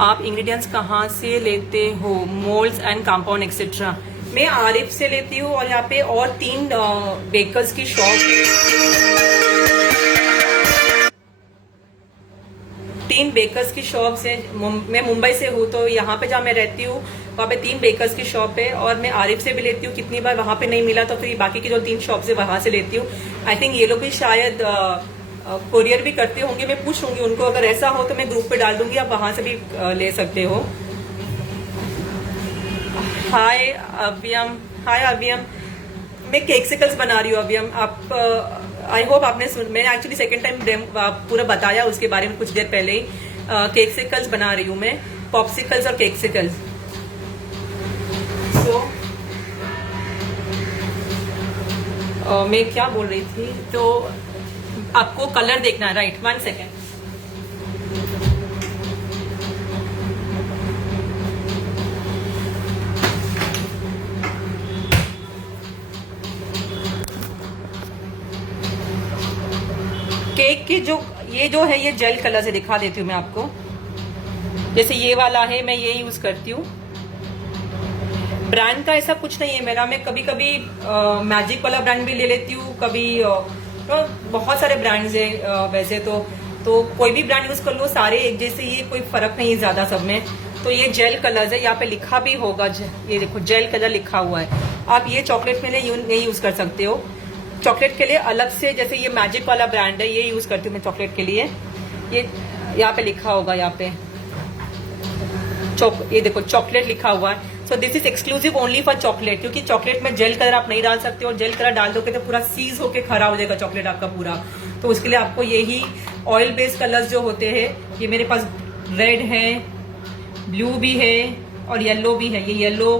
आप इंग्रेडिएंट्स कहाँ से लेते हो? मोल्ड्स एंड कंपाउंड एक्सेट्रा मैं आरिफ से लेती हूँ, और यहाँ पे और 3 बेकर्स की शॉप है। 3 बेकर्स की शॉप है। मैं मुंबई से हूँ, तो यहाँ पे जहाँ मैं रहती हूँ वहाँ पे 3 बेकर्स की शॉप है। और मैं आरिफ से भी लेती हूँ, कितनी बार वहाँ पे नहीं मिला तो फिर बाकी की जो 3 शॉप्स है वहां से लेती हूँ। आई थिंक ये लोग भी शायद कोरियर भी करते होंगे, मैं पूछूंगी उनको। अगर ऐसा हो तो मैं ग्रुप पे डाल दूंगी, आप वहां से भी ले सकते हो। हाय अव्यम, मैं केक्सिकल्स बना रही हूँ अव्यम। आप आई होप आपने मैंने एक्चुअली सेकेंड टाइम पूरा बताया उसके बारे में कुछ देर पहले ही। केक्सिकल्स बना रही हूँ मैं, पॉप्सिकल्स और केक्सिकल्स। सो मैं क्या बोल रही थी, तो आपको कलर देखना है, राइट? 1 सेकेंड। केक के जो है ये जेल कलर से दिखा देती हूँ मैं आपको। जैसे ये वाला है, मैं ये यूज करती हूँ। ब्रांड का ऐसा कुछ नहीं है मेरा, मैं कभी कभी मैजिक वाला ब्रांड भी ले लेती हूँ, कभी बहुत सारे ब्रांड्स है वैसे तो कोई भी ब्रांड यूज कर लो, सारे एक जैसे, ये कोई फर्क नहीं है ज्यादा सब में। तो ये जेल कलर्स है, यहाँ पे लिखा भी होगा, ये देखो जेल कलर लिखा हुआ है। आप ये चॉकलेट के लिए नहीं यूज कर सकते हो, चॉकलेट के लिए अलग से, जैसे ये मैजिक वाला ब्रांड है, ये यूज करती हूँ मैं चॉकलेट के लिए। ये यहाँ पे लिखा होगा, यहाँ पे ये देखो चॉकलेट लिखा हुआ है। So this is exclusive only for chocolate, क्योंकि चॉकलेट में जेल कलर आप नहीं डाल सकते, और जेल कलर डाल दोगे तो पूरा सीज होके खराब हो जाएगा चॉकलेट आपका पूरा। तो उसके लिए आपको यही ऑयल बेस्ड कलर्स जो होते हैं, ये मेरे पास रेड है, ब्लू भी है और येलो भी है, ये येलो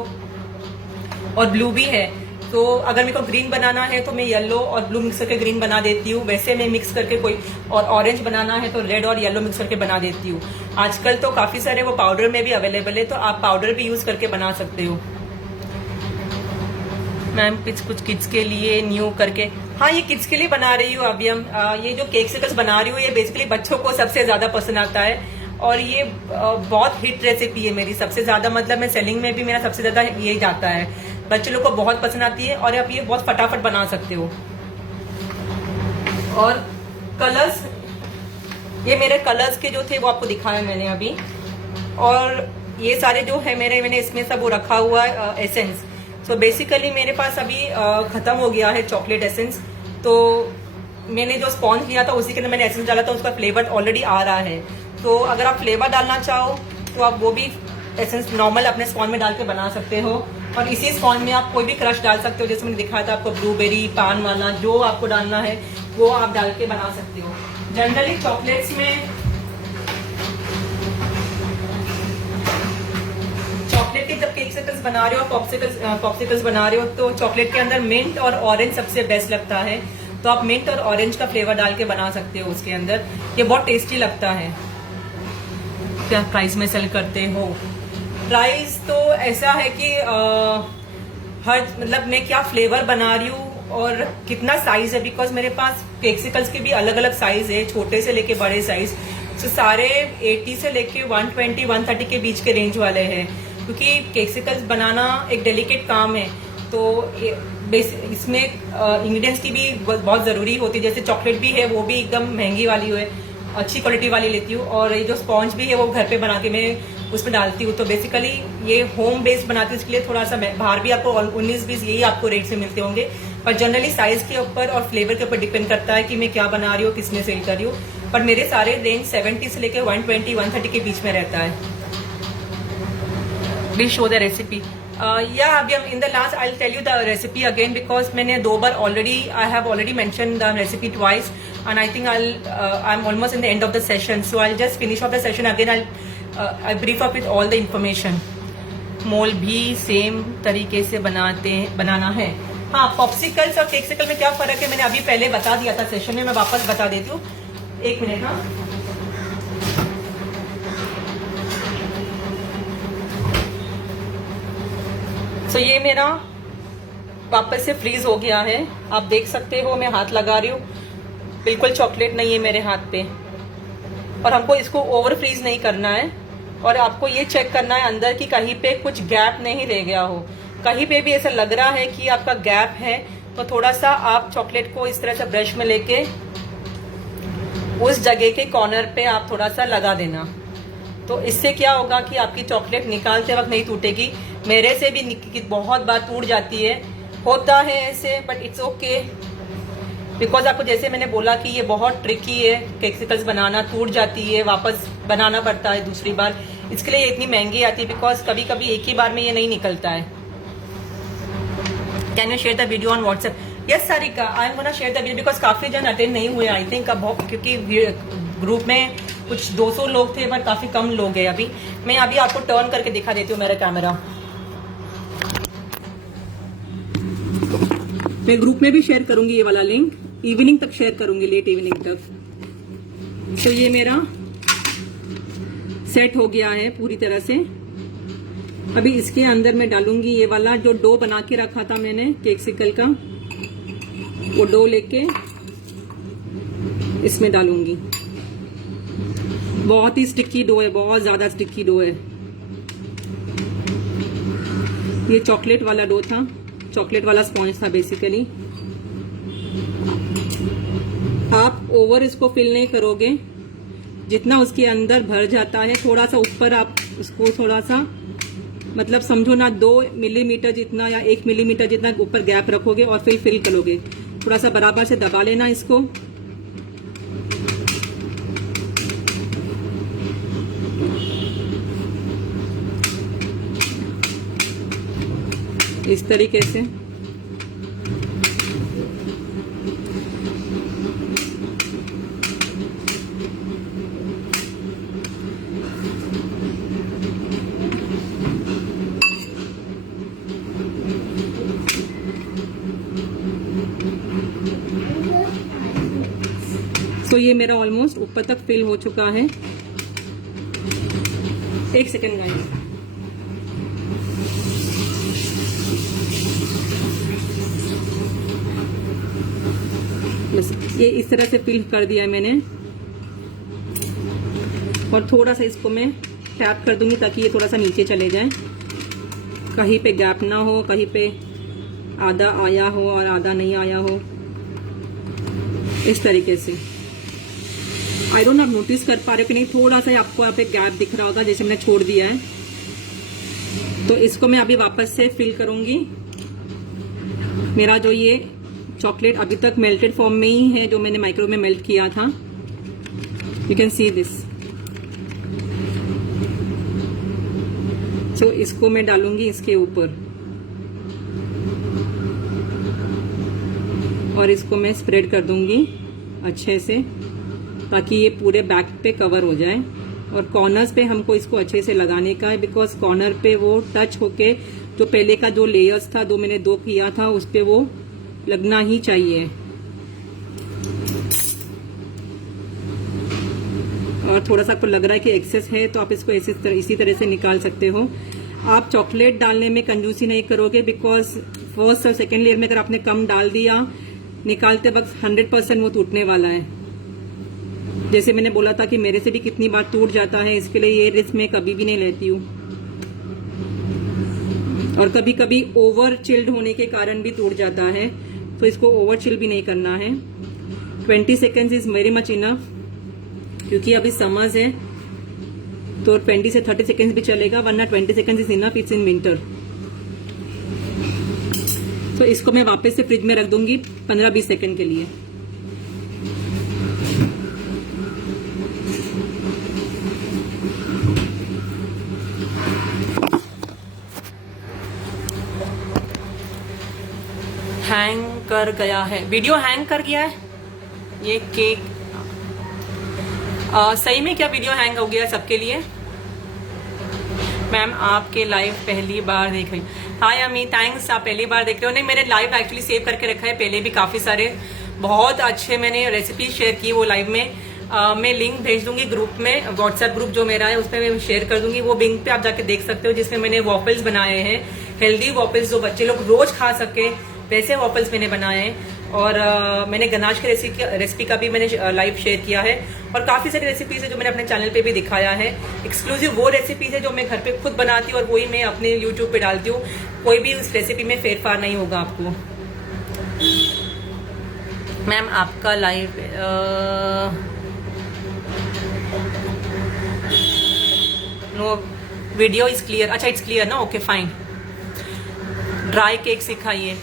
और ब्लू भी है। तो अगर मेरे को ग्रीन बनाना है तो मैं येलो और ब्लू मिक्स करके ग्रीन बना देती हूँ, वैसे मैं मिक्स करके कोई और ऑरेंज बनाना है तो रेड और येलो मिक्स करके बना देती हूँ। आजकल तो काफी सारे वो पाउडर में भी अवेलेबल है, तो आप पाउडर भी यूज करके बना सकते हो। मैम कुछ किड्स के लिए न्यू करके, हाँ ये किड्स के लिए बना रही हूँ अभी हम। ये जो केक्सिकल्स बना रही हूँ ये बेसिकली बच्चों को सबसे ज्यादा पसंद आता है, और ये बहुत हिट रेसिपी है मेरी, सबसे ज्यादा मतलब मैं सेलिंग में भी मेरा सबसे ज्यादा ये जाता है, बच्चे लोग को बहुत पसंद आती है, और आप ये बहुत फटाफट बना सकते हो। और कलर्स, ये मेरे कलर्स के जो थे वो आपको दिखाया मैंने अभी, और ये सारे जो है मैंने इसमें सब वो रखा हुआ है एसेंस। सो बेसिकली मेरे पास अभी खत्म हो गया है चॉकलेट एसेंस, तो मैंने जो स्पॉन्ज लिया था उसी के अंदर मैंने एसेंस डाला था, उसका फ्लेवर ऑलरेडी आ रहा है। तो अगर आप फ्लेवर डालना चाहो तो आप वो भी एसेंस नॉर्मल अपने स्पॉन्ज में डाल के बना सकते हो, और इसी स्पॉन्ज में आप कोई भी क्रश डाल सकते हो, जैसे मैंने दिखाया था आपको ब्लूबेरी, पान वाला, जो आपको डालना है वो आप डाल के बना सकते हो। जनरली चॉकलेट्स में, चॉकलेट के जब केक्सिकल्स बना रहे हो, पॉप्सिकल्स बना रहे हो, तो चॉकलेट के अंदर मिंट और ऑरेंज सबसे बेस्ट लगता है, तो आप मिंट और ऑरेंज का फ्लेवर डाल के बना सकते हो उसके अंदर, ये बहुत टेस्टी लगता है। क्या प्राइस में सेल करते हो? प्राइस तो ऐसा है कि हर मतलब मैं क्या फ्लेवर बना रही हूँ और कितना साइज है, बिकॉज मेरे पास केक्सिकल्स के भी अलग अलग साइज है, छोटे से लेके बड़े साइज, तो सारे 80 से लेके 120, 130 के बीच के रेंज वाले हैं, क्योंकि केक्सिकल्स बनाना एक डेलिकेट काम है, तो इसमें इंग्रेडिएंट्स की भी बहुत जरूरी होती है। जैसे चॉकलेट भी है वो भी एकदम महंगी वाली है, अच्छी क्वालिटी वाली लेती हूँ, और ये जो स्पॉन्ज भी है वो घर पे बना के मैं उसमें डालती हूँ। तो बेसिकली ये होम बेस्ड बनाती हूँ, इसके लिए थोड़ा सा बाहर भी आपको 19-20 यही आपको रेट से मिलते होंगे, पर जनरली साइज के ऊपर और फ्लेवर के ऊपर डिपेंड करता है कि मैं क्या बना रही हूँ, किसमें सेल कर रही हूँ। पर मेरे सारे रेंज 70 से लेकर 120, 130 के बीच में रहता है। Please show the recipe. Yeah, Abhyam, in the last I'll tell you the recipe again, because मैंने 2 बार I have already mentioned the recipe twice, and I think I'm almost in the end of the session, so I'll just finish off the session again. I'll brief up with all the information. मोल भी same तरीके से बनाना है। हाँ, popsicles और केक्सिकल में क्या फर्क है मैंने अभी पहले बता दिया था सेशन में, मैं वापस बता देती हूँ, 1 मिनट। हाँ, तो ये मेरा वापस से फ्रीज हो गया है, आप देख सकते हो, मैं हाथ लगा रही हूँ, बिल्कुल चॉकलेट नहीं है मेरे हाथ पे, और हमको इसको ओवर फ्रीज नहीं करना है, और आपको ये चेक करना है अंदर की कहीं पे कुछ गैप नहीं रह गया हो। कहीं पे भी ऐसा लग रहा है कि आपका गैप है, तो थोड़ा सा आप चॉकलेट को इस तरह से ब्रश में लेके उस जगह के कॉर्नर पे आप थोड़ा सा लगा देना, तो इससे क्या होगा कि आपकी चॉकलेट निकालते वक्त नहीं टूटेगी। मेरे से भी बहुत बार टूट जाती है, होता है ऐसे, बट इट्स ओके, बिकॉज आपको जैसे मैंने बोला कि ये बहुत ट्रिकी है, केक्सिकल्स बनाना, टूट जाती है, वापस बनाना पड़ता है दूसरी बार, इसके लिए ये इतनी महंगी आती है, बिकॉज कभी कभी एक ही बार में ये नहीं निकलता है। Can you share the video on WhatsApp? Yes Sarika, I am gonna share the video, because काफी जन अटेंड नहीं हुए आई थिंक, क्योंकि ग्रुप में कुछ 200 लोग थे, पर काफी कम लोग हैं अभी। मैं अभी आपको टर्न करके दिखा देती हूँ मेरा कैमरा, मैं ग्रुप में भी शेयर करूंगी ये वाला लिंक, इवनिंग तक शेयर करूंगी, लेट इवनिंग तक। तो ये मेरा सेट हो गया है पूरी तरह से। अभी इसके अंदर मैं डालूंगी ये वाला जो डो बना के रखा था मैंने केक्सिकल का, वो डो लेके इसमें डालूंगी। बहुत ही स्टिकी डो है, बहुत ज्यादा स्टिकी डो है। ये चॉकलेट वाला डो था, चॉकलेट वाला स्पॉन्ज था बेसिकली। आप ओवर इसको फिल नहीं करोगे, जितना उसके अंदर भर जाता है थोड़ा सा ऊपर आप उसको थोड़ा सा, मतलब समझो ना 2 मिलीमीटर जितना या 1 मिलीमीटर जितना ऊपर गैप रखोगे और फिर फिल करोगे। थोड़ा सा बराबर से दबा लेना इसको। इस तरीके से। तो ये मेरा ऑलमोस्ट ऊपर तक फिल हो चुका है। एक सेकेंड गाइस, बस ये इस तरह से फिल कर दिया है मैंने। और थोड़ा सा इसको मैं टैप कर दूंगी ताकि ये थोड़ा सा नीचे चले जाए, कहीं पे गैप ना हो, कहीं पे आधा आया हो और आधा नहीं आया हो, इस तरीके से। आई डोंट आप नोटिस कर पा रहे हो कि नहीं, थोड़ा सा आपको यहाँ पे गैप दिख रहा होगा जैसे मैंने छोड़ दिया है। तो इसको मैं अभी वापस से फिल करूंगी। मेरा जो ये चॉकलेट अभी तक मेल्टेड फॉर्म में ही है, जो मैंने माइक्रो में मेल्ट किया था। You can see this. तो इसको मैं डालूंगी इसके ऊपर और इसको मैं स्प्रेड कर दूंगी अच्छे से ताकि ये पूरे बैक पे कवर हो जाए। और कॉर्नर्स पे हमको इसको अच्छे से लगाने का है, बिकॉज कॉर्नर पे वो टच होके जो पहले का जो लेयर्स था, जो मैंने 2 किया था, उस पे वो लगना ही चाहिए। और थोड़ा सा आपको लग रहा है कि एक्सेस है तो आप इसको इसी तरह से निकाल सकते हो। आप चॉकलेट डालने में कंजूसी नहीं करोगे, बिकॉज फर्स्ट और सेकेंड लेयर में अगर आपने कम डाल दिया, निकालते वक्त 100% वो टूटने वाला है। जैसे मैंने बोला था कि मेरे से भी कितनी बार टूट जाता है, इसके लिए ये रिस्क मैं कभी भी नहीं लेती हूँ। और कभी कभी ओवर चिल्ड होने के कारण भी टूट जाता है, तो इसको ओवर चिल भी नहीं करना है। 20 seconds is very much enough, क्योंकि अभी समर्स है तो 20 से 30 सेकेंड्स भी चलेगा, वरना 20 seconds is enough, it's in winter. तो इसको मैं वापस से फ्रिज में रख दूंगी 15-20 सेकेंड के लिए। हैंग कर गया है, वीडियो हैंग कर गया है ये केक। सही में क्या वीडियो हैंग हो गया सबके लिए? मैम आपके लाइव पहली बार देख रही। हाय अमी, थैंक्स, आप पहली बार देख रहे हो। नहीं, मैंने लाइव एक्चुअली सेव करके रखा है, पहले भी काफी सारे बहुत अच्छे मैंने रेसिपी शेयर की वो लाइव में। मैं लिंक भेज दूंगी ग्रुप में, व्हाट्सएप ग्रुप जो मेरा है उसमें मैं शेयर कर दूंगी। वो लिंक पे आप जाके देख सकते हो, जिसमें मैंने वॉफल्स बनाए हैं, हेल्दी वॉफल्स जो बच्चे लोग रोज खा सके वैसे वॉफल्स मैंने बनाए हैं। और मैंने गनाश की रेसिपी का भी मैंने लाइव शेयर किया है। और काफी सारी रेसिपीज है जो मैंने अपने चैनल पे भी दिखाया है। एक्सक्लूसिव वो रेसिपीज है जो मैं घर पे खुद बनाती हूँ और वही मैं अपने यूट्यूब पे डालती हूँ। कोई भी उस रेसिपी में फेरफार नहीं होगा आपको। मैम आपका live no video is clear. अच्छा, इट्स क्लियर ना, ओके फाइन। ड्राई केक सिखाइए।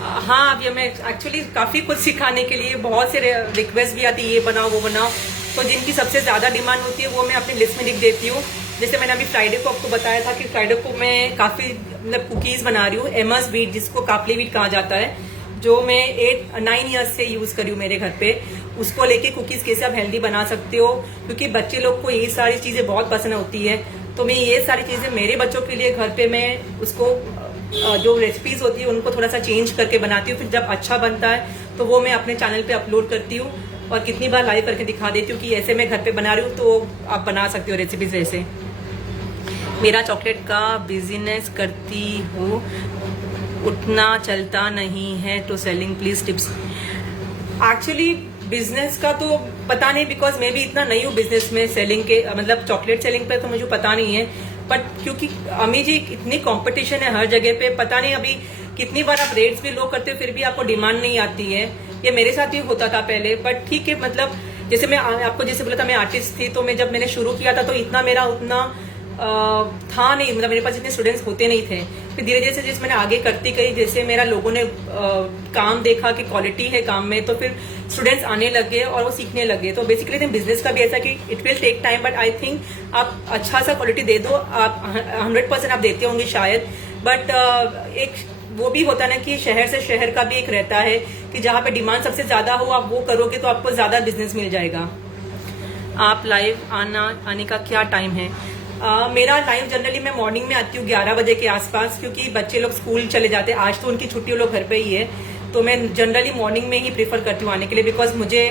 हाँ, अभी हमें एक्चुअली काफी कुछ सिखाने के लिए बहुत से रिक्वेस्ट भी आती है, ये बनाओ वो बनाओ। तो जिनकी सबसे ज्यादा डिमांड होती है वो मैं अपनी लिस्ट में लिख देती हूँ। जैसे मैंने अभी फ्राइडे को आपको बताया था कि फ्राइडे को मैं काफी मतलब कुकीज बना रही हूँ, एमस व्हीट जिसको कापली व्हीट कहा जाता है, जो मैं 8-9 ईयर्स से यूज करी हूँ मेरे घर पे। उसको लेके कुकीज कैसे आप हेल्दी बना सकते हो, क्योंकि बच्चे लोग को ये सारी चीजें बहुत पसंद होती है। तो मैं ये सारी चीजें मेरे बच्चों के लिए घर पे मैं उसको जो रेसिपीज होती है उनको थोड़ा सा चेंज करके बनाती हूँ। फिर जब अच्छा बनता है तो वो मैं अपने चैनल पे अपलोड करती हूँ और कितनी बार लाइव करके दिखा देती हूँ कि ऐसे मैं घर पे बना रही हूँ, तो आप बना सकते हो रेसिपीज ऐसे। मेरा चॉकलेट का बिजनेस करती हूँ, उतना चलता नहीं है, तो selling please tips. Actually business का तो पता नहीं, बिकॉज मैं भी इतना नहीं हूँ बिजनेस में, सेलिंग के मतलब चॉकलेट सेलिंग पे तो मुझे पता नहीं है। बट क्योंकि अमी जी इतनी कंपटीशन है हर जगह पे, पता नहीं अभी कितनी बार आप रेट्स भी लो करते हो फिर भी आपको डिमांड नहीं आती है। ये मेरे साथ भी होता था पहले, बट ठीक है। मतलब जैसे मैं आपको जैसे बोला था मैं आर्टिस्ट थी, तो मैं जब मैंने शुरू किया था तो इतना मेरा उतना था नहीं, मतलब मेरे पास इतने स्टूडेंट्स होते नहीं थे। फिर धीरे धीरे से जैसे मैंने आगे करती गई, जैसे मेरा लोगों ने काम देखा कि क्वालिटी है काम में, तो फिर स्टूडेंट्स आने लगे और वो सीखने लगे। तो बेसिकली बिजनेस का भी ऐसा कि it will take time, but I think आप अच्छा सा क्वालिटी दे दो, आप 100% आप देते होंगे शायद, बट एक वो भी होता है ना कि शहर से शहर का भी एक रहता है कि जहाँ पे डिमांड सबसे ज्यादा हो आप वो करोगे तो आपको ज्यादा बिजनेस मिल जाएगा। आप लाइव आने का क्या टाइम है? मेरा लाइव जनरली मैं मॉर्निंग में आती हूँ 11 बजे के आसपास, क्योंकि बच्चे लोग स्कूल चले जाते हैं। आज तो उनकी छुट्टी, वो लोग घर पे ही है, तो मैं जनरली मॉर्निंग में ही प्रीफर करती हूँ आने के लिए। बिकॉज मुझे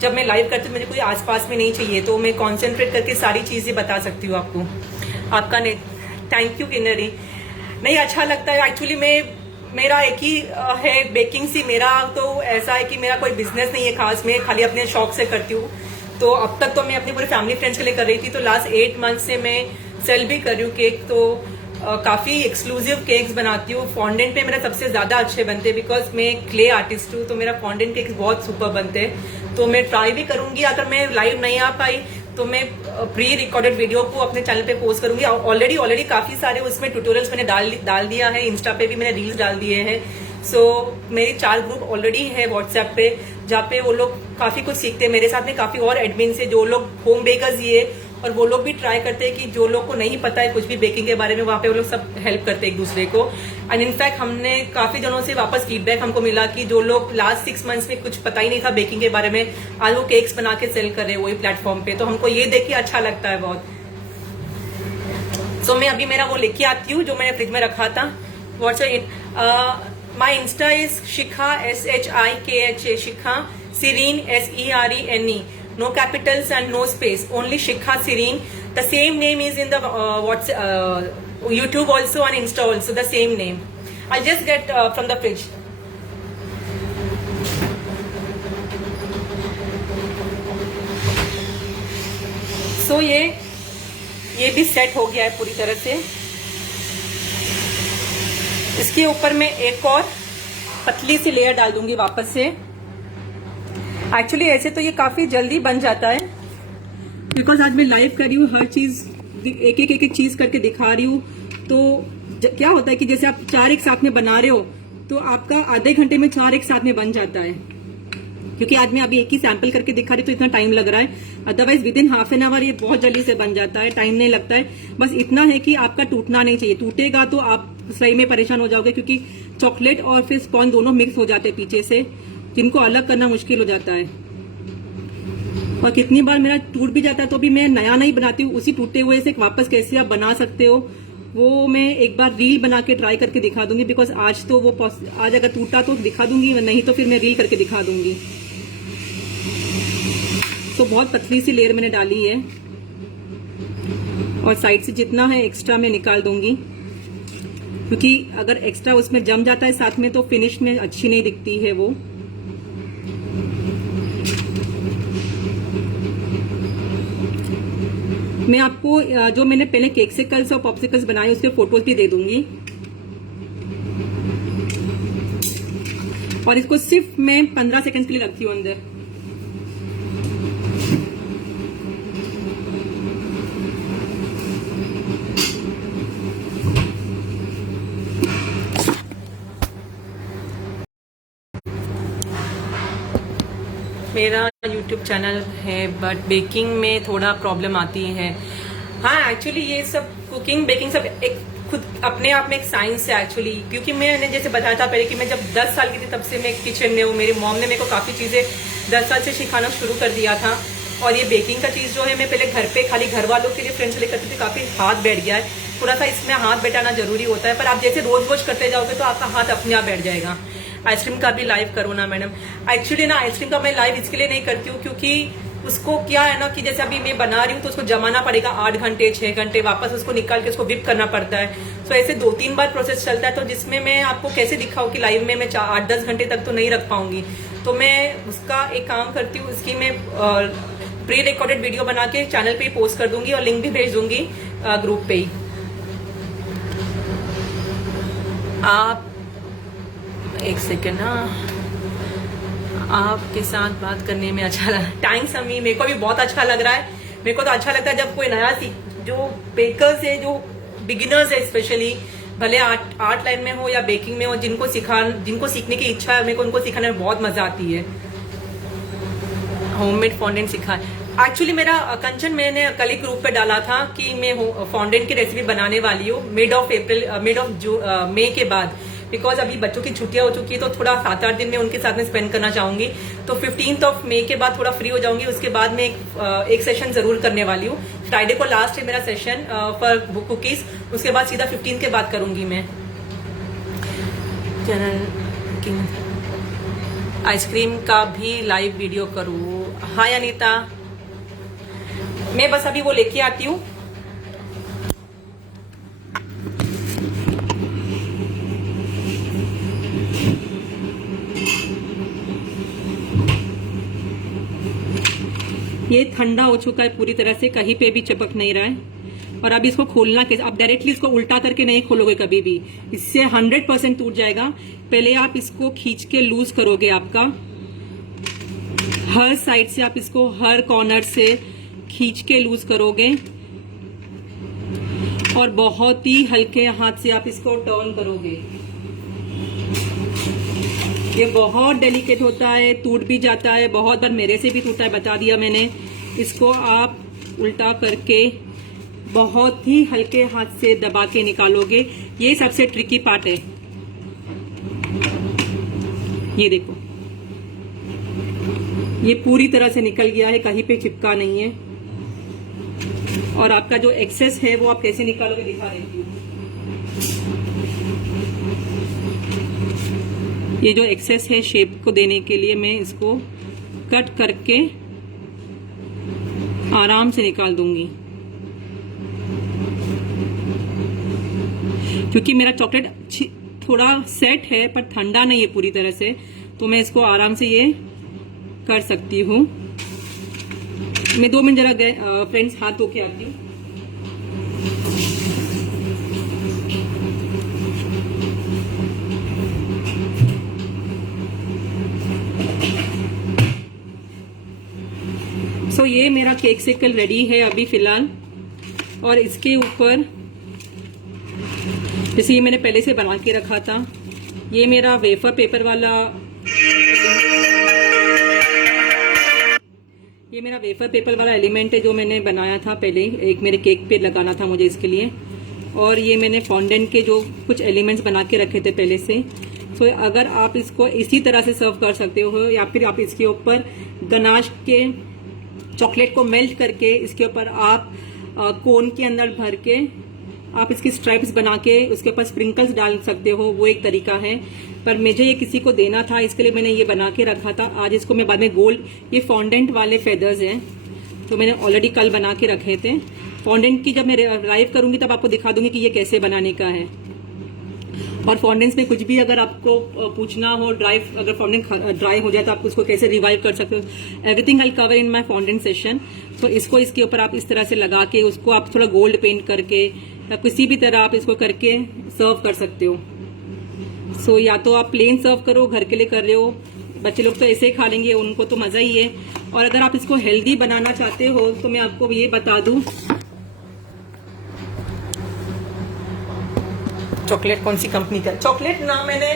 जब मैं लाइव करती हूँ मुझे कोई आसपास में नहीं चाहिए, तो मैं कॉन्सेंट्रेट करके सारी चीजें बता सकती हूँ आपको। आपका थैंक यू किन्नरी। नहीं, अच्छा लगता है एक्चुअली। मेरा एक ही है बेकिंग सी। मेरा तो ऐसा है कि मेरा कोई बिजनेस नहीं है खास, मैं खाली अपने शौक से करती हूँ। तो अब तक तो मैं अपने पूरे फैमिली फ्रेंड्स के लिए कर रही थी, तो लास्ट 8 मंथ से मैं सेल भी कर रही हूँ केक। तो काफी एक्सक्लूसिव केक्स बनाती हूँ। फॉन्डेंट पे मेरा सबसे ज्यादा अच्छे बनते हैं, बिकॉज मैं क्ले आर्टिस्ट हूँ, तो मेरा फॉन्डेंट केक्स बहुत सुपर बनते हैं। तो मैं ट्राई भी करूंगी। अगर मैं लाइव नहीं आ पाई तो मैं प्री रिकॉर्डेड वीडियो को अपने चैनल पे पोस्ट करूंगी। ऑलरेडी काफी सारे उसमें ट्यूटोरियल्स मैंने डाल दिया है। इंस्टा पे भी मैंने रील्स डाल दिए हैं। सो मेरे 4 ग्रुप ऑलरेडी है व्हाट्सएप पे, जहाँ पे वो लोग काफी कुछ सीखते हैं। मेरे साथ में काफी और एडमिन से जो लोग होम बेकर्स ही है, और वो लोग भी ट्राई करते हैं कि जो लोग को नहीं पता है कुछ भी बेकिंग के बारे में, वहाँ पे वो लोग सब हेल्प करते हैं एक दूसरे को। एंड इनफैक्ट हमने काफी जनों से वापस फीडबैक हमको मिला कि जो लोग लास्ट 6 मंथ्स में कुछ पता ही नहीं था बेकिंग के बारे में, आज वो केक्स बना के सेल कर रहे हैं वही प्लेटफॉर्म पे। तो हमको ये देख के अच्छा लगता है बहुत। सो मैं अभी मेरा वो लेके आती हूँ जो मैंने फ्रिज में रखा था। WhatsApp my Insta is Shikha SHIKHA, Shikha Serene SERENE, no capitals and no space, only Shikha Serene. The same name is in the YouTube also and Insta also, the same name. I'll just get from the fridge. So ये भी set हो गया है पूरी तरह से। इसके ऊपर मैं एक और पतली सी लेयर डाल दूंगी वापस से। एक्चुअली ऐसे तो ये काफी जल्दी बन जाता है, बिकॉज आज मैं लाइव कर रही हूँ, हर चीज एक चीज करके दिखा रही हूँ। तो क्या होता है कि जैसे आप 4 एक साथ में बना रहे हो तो आपका आधे घंटे में 4 एक साथ में बन जाता है। क्योंकि आज मैं अभी एक ही सैंपल करके दिखा रही तो इतना टाइम लग रहा है। Otherwise with in half an hour ये बहुत जल्दी से बन जाता है, टाइम नहीं लगता है। बस इतना है कि आपका टूटना नहीं चाहिए। टूटेगा तो आप सही में परेशान हो जाओगे, क्योंकि चॉकलेट और फिर स्पॉन दोनों मिक्स हो जाते हैं पीछे से, जिनको अलग करना मुश्किल हो जाता है। और कितनी बार मेरा टूट भी जाता है तो भी मैं नया नहीं बनाती हूँ, उसी टूटे हुए से वापस कैसे आप बना सकते हो वो मैं एक बार रील बना के ट्राई करके दिखा दूंगी। बिकॉज आज तो वो आज अगर टूटा तो दिखा दूंगी, नहीं तो फिर मैं रील करके दिखा दूंगी। तो बहुत पतली सी लेयर मैंने डाली है, और साइड से जितना है एक्स्ट्रा मैं निकाल दूंगी, क्योंकि अगर एक्स्ट्रा उसमें जम जाता है साथ में तो फिनिश में अच्छी नहीं दिखती है वो। मैं आपको जो मैंने पहले केक्सिकल्स और पॉप्सिकल्स बनाए उसके फोटोज भी दे दूंगी। और इसको सिर्फ मैं 15 सेकंड के लिए रखती हूँ अंदर। मेरा YouTube चैनल है बट बेकिंग में थोड़ा प्रॉब्लम आती है। हाँ, एक्चुअली ये सब कुकिंग बेकिंग सब एक खुद अपने आप में एक साइंस है एक्चुअली। क्योंकि मैंने जैसे बताया था पहले कि मैं जब 10 साल की थी तब से मैं किचन में हूँ। मेरी मॉम ने मेरे को काफ़ी चीज़ें 10 साल से सिखाना शुरू कर दिया था। और ये बेकिंग का चीज़ जो है मैं पहले घर पे खाली घर वालों के लिए फ्रेंड्स के लिए करती थी, काफ़ी हाथ बैठ गया है। थोड़ा सा इसमें हाथ बैठाना जरूरी होता है, पर आप जैसे रोज रोज करते जाओगे तो आपका हाथ अपने आप बैठ जाएगा। आइसक्रीम का भी लाइव करो ना मैडम। एक्चुअली ना आइसक्रीम का मैं लाइव इसके लिए नहीं करती हूँ क्योंकि उसको क्या है ना कि जैसे अभी मैं बना रही हूँ तो उसको जमाना पड़ेगा 8 घंटे 6 घंटे, वापस उसको निकाल के उसको विप करना पड़ता है। तो ऐसे 2-3 बार प्रोसेस चलता है, तो जिसमें मैं आपको कैसे दिखाऊँ कि लाइव में मैं 8-10 घंटे तक तो नहीं रख पाऊंगी। तो मैं उसका एक काम करती हूँ, उसकी मैं प्री रिकॉर्डेड वीडियो बना के चैनल पे ही पोस्ट कर दूंगी और लिंक भी भेज दूंगी ग्रुप पे ही। आप एक सेकेंड, हाँ, आपके साथ बात करने में अच्छा लगा। थैंक्स अम्मी, मेरे को भी बहुत अच्छा लग रहा है। मेरे को तो अच्छा लगता है जब कोई नया जो बेकर्स है, जो बिगिनर्स है स्पेशली, भले आर्ट लाइन में हो या बेकिंग में हो, जिनको सीखने की इच्छा है, मेरे को उनको सिखाने में बहुत मजा आती है। होममेड फॉन्डेंट सिखा है। एक्चुअली मेरा कंचन मैंने कल ही ग्रुप पे डाला था कि मैं फॉन्डेंट की रेसिपी बनाने वाली हूँ मिड ऑफ मई के बाद, बिकॉज अभी बच्चों की छुट्टियां हो चुकी है तो थोड़ा 7-8 दिन में उनके साथ में स्पेंड करना चाहूंगी। तो 15 मई के बाद थोड़ा फ्री हो जाऊंगी, उसके बाद में एक सेशन जरूर करने वाली हूँ। फ्राइडे को लास्ट है मेरा सेशन फॉर कुकीज, उसके बाद सीधा 15 के बाद करूंगी मैं। आइसक्रीम का भी लाइव वीडियो करूँ? हाय अनीता, मैं बस अभी वो लेके आती हूँ। ये ठंडा हो चुका है पूरी तरह से, कहीं पे भी चिपक नहीं रहा है। और अब इसको खोलना कैसे? आप डायरेक्टली इसको उल्टा करके नहीं खोलोगे कभी भी, इससे 100% टूट जाएगा। पहले आप इसको खींच के लूज करोगे, आपका हर साइड से आप इसको हर कॉर्नर से खींच के लूज करोगे और बहुत ही हल्के हाथ से आप इसको टर्न करोगे। ये बहुत डेलिकेट होता है, टूट भी जाता है, बहुत बार मेरे से भी टूटा है, बता दिया मैंने। इसको आप उल्टा करके बहुत ही हल्के हाथ से दबा के निकालोगे। ये सबसे ट्रिकी पार्ट है। ये देखो, ये पूरी तरह से निकल गया है, कहीं पे चिपका नहीं है। और आपका जो एक्सेस है वो आप कैसे निकालोगे दिखा देती हूँ। ये जो एक्सेस है शेप को देने के लिए मैं इसको कट करके आराम से निकाल दूंगी, क्योंकि मेरा चॉकलेट थोड़ा सेट है पर ठंडा नहीं है पूरी तरह से, तो मैं इसको आराम से ये कर सकती हूँ। मैं 2 मिनट जरा फ्रेंड्स हाथ धो के आती हूँ। सो ये मेरा केक सेकल रेडी है अभी फिलहाल। और इसके ऊपर जैसे ये मैंने पहले से बना के रखा था, ये मेरा वेफर पेपर वाला, ये मेरा वेफर पेपर वाला एलिमेंट है जो मैंने बनाया था पहले, एक मेरे केक पे लगाना था मुझे इसके लिए। और ये मैंने फॉन्डेंट के जो कुछ एलिमेंट्स बना के रखे थे पहले से। सो अगर आप इसको इसी तरह से सर्व कर सकते हो, या फिर आप इसके ऊपर गनाश के चॉकलेट को मेल्ट करके इसके ऊपर आप कोन के अंदर भर के आप इसकी स्ट्राइप्स बना के उसके ऊपर स्प्रिंकल्स डाल सकते हो, वो एक तरीका है। पर मुझे ये किसी को देना था, इसके लिए मैंने ये बना के रखा था। आज इसको मैं बाद में गोल्ड, ये फॉन्डेंट वाले फेदर्स हैं तो मैंने ऑलरेडी कल बना के रखे थे। फॉन्डेंट की जब मैं लाइव करूंगी तब आपको दिखा दूंगी कि ये कैसे बनाने का है। और फॉन्डेंट्स में कुछ भी अगर आपको पूछना हो, अगर फॉन्डेंट ड्राई हो जाए तो आप उसको कैसे रिवाइव कर सकते हो, everything I cover in my fondant session. तो इसको इसके ऊपर आप इस तरह से लगा के उसको आप थोड़ा गोल्ड पेंट करके या किसी भी तरह आप इसको करके सर्व कर सकते हो। सो या तो आप प्लेन सर्व करो, घर के लिए कर रहे हो, बच्चे लोग तो ऐसे ही खा लेंगे, उनको तो मजा ही है। और अगर आप इसको हेल्दी बनाना चाहते हो तो मैं आपको ये बता दूं, चॉकलेट कौन सी कंपनी का चॉकलेट ना, मैंने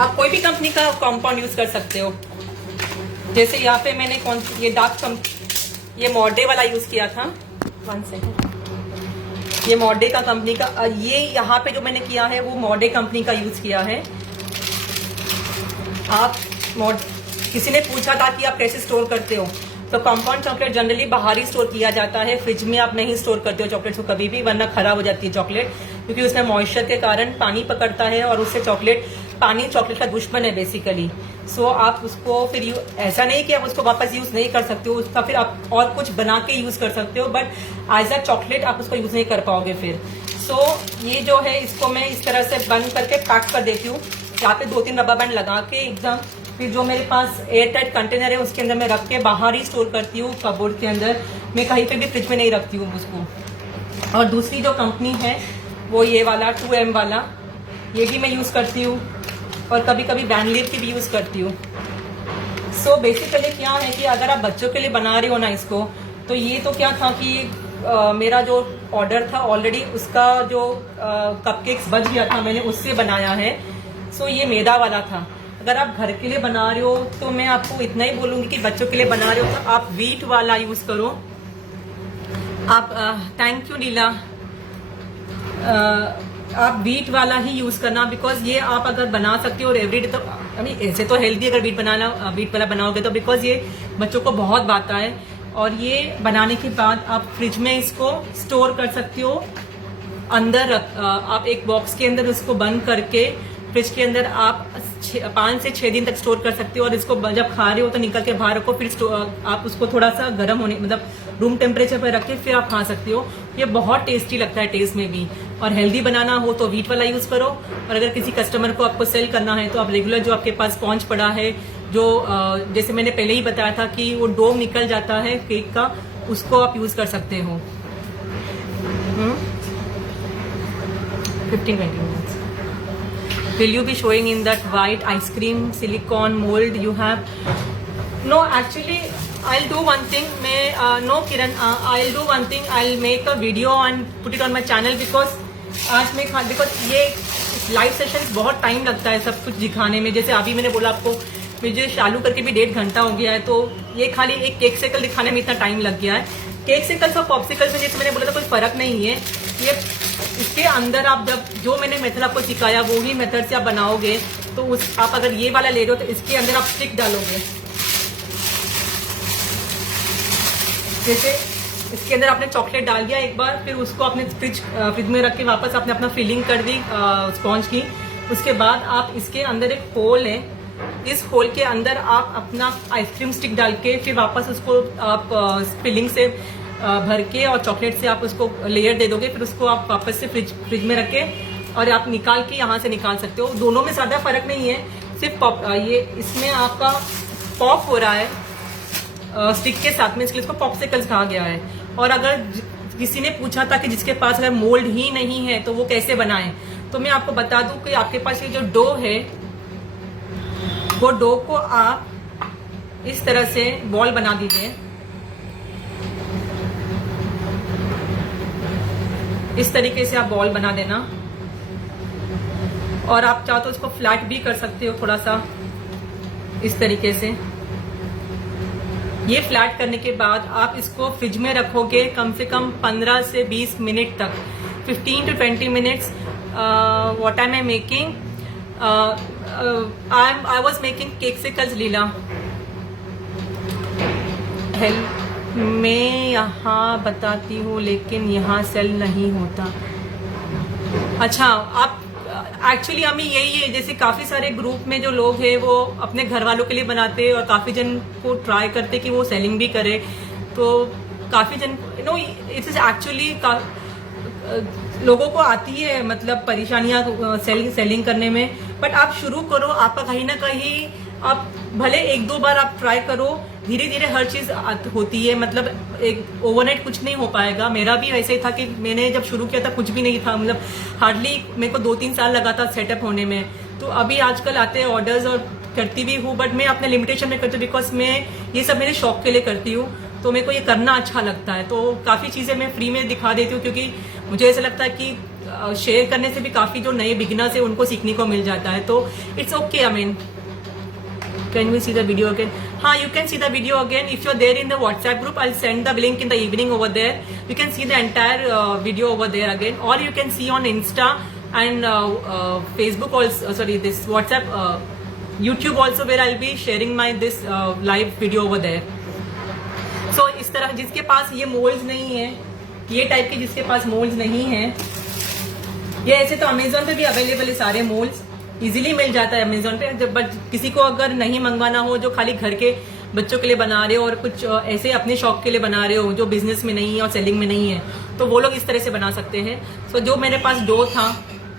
आप कोई भी कंपनी का कंपाउंड यूज कर सकते हो। जैसे यहाँ पे मैंने ये ये मॉडे वाला यूज किया था। 1 सेकंड, ये मॉडे का कंपनी का, ये यहाँ पे जो मैंने किया है वो मॉडे कंपनी का यूज किया है। आप किसी ने पूछा था कि आप कैसे स्टोर करते हो, तो कंपाउंड चॉकलेट जनरली बाहर ही स्टोर किया जाता है, फ्रिज में आप नहीं स्टोर करते हो चॉकलेट को कभी भी, वरना खराब हो जाती है चॉकलेट, क्योंकि उसमें मॉइस्चर के कारण पानी पकड़ता है और उससे पानी चॉकलेट का दुश्मन है बेसिकली। सो आप उसको फिर ऐसा नहीं कि आप उसको वापस यूज नहीं कर सकते हो, उसका फिर आप और कुछ बना के यूज कर सकते हो, बट एज अ चॉकलेट आप उसको यूज नहीं कर पाओगे फिर। सो ये जो है इसको मैं इस तरह से बंद करके पैक कर देती हूँ, यहाँ पे 2-3 रबर बैंड लगा के एकदम। फिर जो मेरे पास एयर टाइट कंटेनर है उसके अंदर मैं रख के बाहर ही स्टोर करती हूँ, कपबोर्ड के अंदर, मैं कहीं पे भी फ्रिज में नहीं रखती हूँ उसको। और दूसरी जो कंपनी है वो ये वाला 2M वाला, ये भी मैं यूज करती हूँ, और कभी कभी बैंडलिव की भी यूज करती हूँ। सो बेसिकली क्या है कि अगर आप बच्चों के लिए बना रहे हो ना इसको, तो ये तो क्या था कि मेरा जो ऑर्डर था ऑलरेडी उसका जो कपकेक्स बच गया था, मैंने उससे बनाया है। सो ये मैदा वाला था, अगर आप घर के लिए बना रहे हो तो मैं आपको इतना ही बोलूँगी कि बच्चों के लिए बना रहे हो तो आप व्हीट वाला यूज़ करो। आप थैंक यू लीला, आप व्हीट वाला ही यूज़ करना, बिकॉज ये आप अगर बना सकते हो और एवरीडे, तो अभी ऐसे तो हेल्दी अगर व्हीट वाला बनाओगे तो, बिकॉज ये बच्चों को बहुत भाता है। और ये बनाने के बाद आप फ्रिज में इसको स्टोर कर सकते हो, अंदर आप एक बॉक्स के अंदर उसको बंद करके फ्रिज के अंदर आप 5 से 6 दिन तक स्टोर कर सकते हो। और इसको जब खा रहे हो तो निकल के बाहर रखो, फिर आप उसको थोड़ा सा गर्म होने, मतलब रूम टेम्परेचर पर रख के फिर आप खा सकते हो। ये बहुत टेस्टी लगता है टेस्ट में भी। और हेल्दी बनाना हो तो व्हीट वाला यूज करो। और अगर किसी कस्टमर को आपको सेल करना है तो आप रेगुलर जो आपके पास स्पॉन्ज पड़ा है, जो जैसे मैंने पहले ही बताया था कि वो डो निकल जाता है केक का, उसको आप यूज कर सकते हो। 15-20 minutes. Will you be showing in that white ice cream silicone mold you have? No, actually I'll do one thing. No Kiran, I'll do one thing. I'll make a video and put it on my channel because आज मैं because ये live session बहुत time लगता है सब कुछ दिखाने में। जैसे अभी मैंने बोला आपको, मुझे चालू करके भी 1.5 घंटा हो गया है, तो ये खाली एक केक सेकल दिखाने में इतना टाइम लग गया है। केक सेकल्स और पॉप्सिकल्स में जैसे मैंने बोला था कोई फर्क नहीं है। ये इसके अंदर आप जब जो मैंने मेथड आपको सिखाया वो ही मेथड से आप बनाओगे तो आप अगर ये वाला ले रहे हो तो इसके अंदर आप स्टिक डालोगे। जैसे इसके अंदर आपने चॉकलेट डाल दिया एक बार, फिर उसको आपने फ्रिज में रख के वापस आपने अपना फिलिंग कर दी स्पॉन्ज की। उसके बाद आप इसके अंदर एक होल है, इस होल के अंदर आप अपना आइसक्रीम स्टिक डाल के फिर वापस उसको आप फिलिंग से भर के और चॉकलेट से आप उसको लेयर दे दोगे। फिर उसको आप वापस से फ्रिज में रख के और आप निकाल के यहाँ से निकाल सकते हो। दोनों में ज़्यादा फर्क नहीं है, सिर्फ ये इसमें आपका पॉप हो रहा है स्टिक के साथ में, इसलिए इसको पॉप्सिकल्स कहा गया है। और अगर किसी ने पूछा था कि जिसके पास अगर मोल्ड ही नहीं है तो वो कैसे बनाएं, तो मैं आपको बता दूं कि आपके पास ये जो डो है, वो डो को आप इस तरह से बॉल बना दीजिए। इस तरीके से आप बॉल बना देना। और आप चाहो तो इसको फ्लैट भी कर सकते हो थोड़ा सा इस तरीके से। ये फ्लैट करने के बाद आप इसको फ्रिज में रखोगे कम से कम 15 से 20 मिनट तक, 15 to 20 minutes. What am I making? I was making cakesicles, लीला। मैं यहाँ बताती हूँ लेकिन यहाँ सेल नहीं होता। अच्छा, आप एक्चुअली हमें यही है, जैसे काफ़ी सारे ग्रुप में जो लोग हैं वो अपने घर वालों के लिए बनाते हैं और काफ़ी जन को ट्राई करते कि वो सेलिंग भी करे। तो काफ़ी जन इट इज़ एक्चुअली लोगों को आती है मतलब परेशानियाँ सेलिंग करने में। बट आप शुरू करो, आपका कहीं ना कहीं आप भले 1-2 बार आप ट्राई करो, धीरे धीरे हर चीज़ होती है। मतलब एक ओवरनाइट कुछ नहीं हो पाएगा। मेरा भी वैसे ही था कि मैंने जब शुरू किया था कुछ भी नहीं था, मतलब हार्डली मेरे को 2-3 साल लगा था सेटअप होने में। तो अभी आजकल आते हैं ऑर्डर्स और करती भी हूँ, बट मैं अपने लिमिटेशन में करती हूँ बिकॉज मैं ये सब मेरे शौक के लिए करती हूँ। तो मेरे को ये करना अच्छा लगता है। तो काफ़ी चीज़ें मैं फ्री में दिखा देती हूँ क्योंकि मुझे ऐसा लगता है कि शेयर करने से भी काफ़ी जो नए बिगिनर्स है उनको सीखने को मिल जाता है। तो it's okay. I mean, can we see the video again? You can see the video again if you're there in the WhatsApp group. I'll send the link in the evening over there. You can see the entire video over there again, or you can see on Insta and Facebook also. Sorry, this WhatsApp, YouTube also, where I'll be sharing my this live video over there. So इस तरह जिसके पास ये moulds नहीं है, ये type के जिसके पास moulds नहीं है, ये ऐसे तो अमेजोन पे भी अवेलेबल है सारे मोल्ड्स, इजीली मिल जाता है अमेजोन पे। बट किसी को अगर नहीं मंगवाना हो, जो खाली घर के बच्चों के लिए बना रहे हो और कुछ ऐसे अपने शौक के लिए बना रहे हो जो बिजनेस में नहीं है और सेलिंग में नहीं है, तो वो लोग इस तरह से बना सकते हैं। सो जो मेरे पास डो था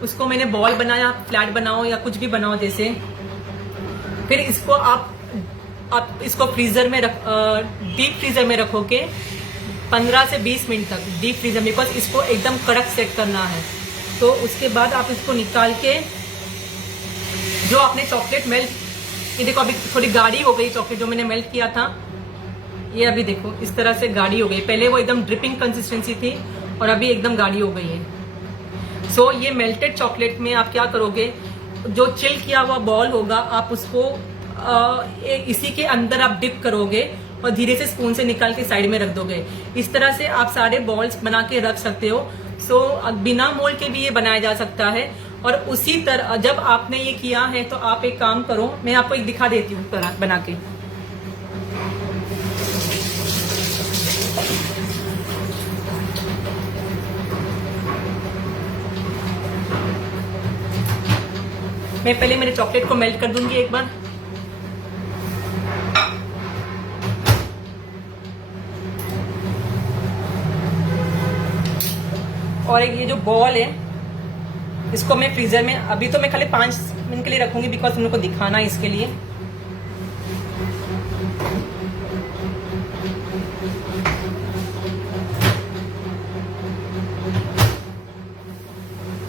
उसको मैंने बॉल बनाया, फ्लैट बनाओ या कुछ भी बनाओ जैसे। फिर इसको आप इसको फ्रीजर में डीप फ्रीजर में रखोगे 15 से 20 मिनट तक, डीप फ्रीजर में, बिकॉज इसको एकदम कड़क सेट करना है। तो उसके बाद आप इसको निकाल के जो आपने चॉकलेट मेल्ट, ये देखो अभी थोड़ी गाढ़ी हो गई चॉकलेट जो मैंने मेल्ट किया था, ये अभी देखो इस तरह से गाढ़ी हो गई। पहले वो एकदम ड्रिपिंग कंसिस्टेंसी थी और अभी एकदम गाढ़ी हो गई है। सो ये मेल्टेड चॉकलेट में आप क्या करोगे, जो चिल किया हुआ बॉल होगा आप उसको इसी के अंदर आप डिप करोगे और धीरे से स्पून से निकाल के साइड में रख दोगे। इस तरह से आप सारे बॉल्स बना के रख सकते हो। सो बिना मोल्ड के भी ये बनाया जा सकता है। और उसी तरह जब आपने ये किया है तो आप एक काम करो, मैं आपको एक दिखा देती हूँ बना के। मैं पहले मेरे चॉकलेट को मेल्ट कर दूंगी एक बार। और एक ये जो बॉल है इसको मैं फ्रीजर में अभी तो मैं खाली 5 मिनट के लिए रखूंगी बिकॉज तुम लोग को दिखाना है इसके लिए।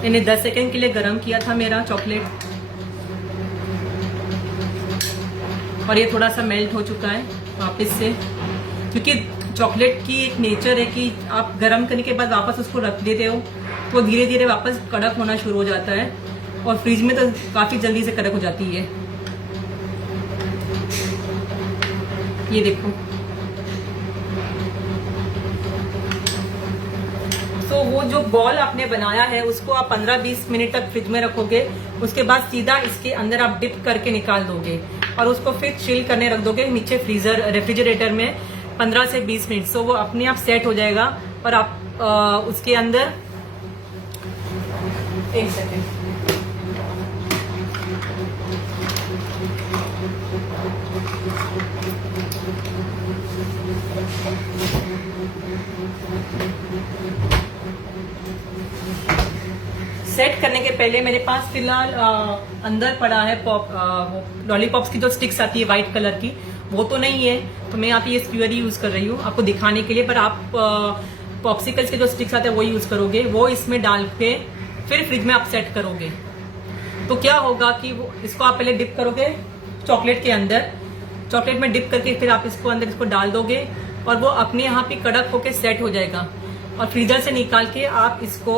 मैंने 10 सेकंड के लिए गर्म किया था मेरा चॉकलेट और ये थोड़ा सा मेल्ट हो चुका है वापस से, क्योंकि चॉकलेट की एक नेचर है कि आप गर्म करने के बाद वापस उसको रख देते हो तो धीरे धीरे वापस कड़क होना शुरू हो जाता है और फ्रिज में तो काफी जल्दी से कड़क हो जाती है। ये देखो। तो वो जो बॉल आपने बनाया है उसको आप 15-20 मिनट तक फ्रिज में रखोगे, उसके बाद सीधा इसके अंदर आप डिप करके निकाल दोगे और उसको फिर चिल करने रख दोगे नीचे फ्रीजर रेफ्रिजरेटर में 15 से 20 मिनट। सो वो अपने आप सेट हो जाएगा और आप उसके अंदर एक सेकेंड सेट करने के पहले मेरे पास फिलहाल अंदर पड़ा है लॉलीपॉप्स की जो स्टिक्स आती है व्हाइट कलर की, वो तो नहीं है तो मैं यहाँ पे ये स्क्यूअर यूज कर रही हूँ आपको दिखाने के लिए। पर आप पॉप्सिकल्स के जो स्टिक्स आते हैं वो यूज करोगे, वो इसमें डाल के फिर फ्रिज में आप सेट करोगे तो क्या होगा कि वो इसको आप पहले डिप करोगे चॉकलेट के अंदर, चॉकलेट में डिप करके फिर आप इसको अंदर इसको डाल दोगे और वो अपने यहाँ पे कड़क होके सेट हो जाएगा। और फ्रीजर से निकाल के आप इसको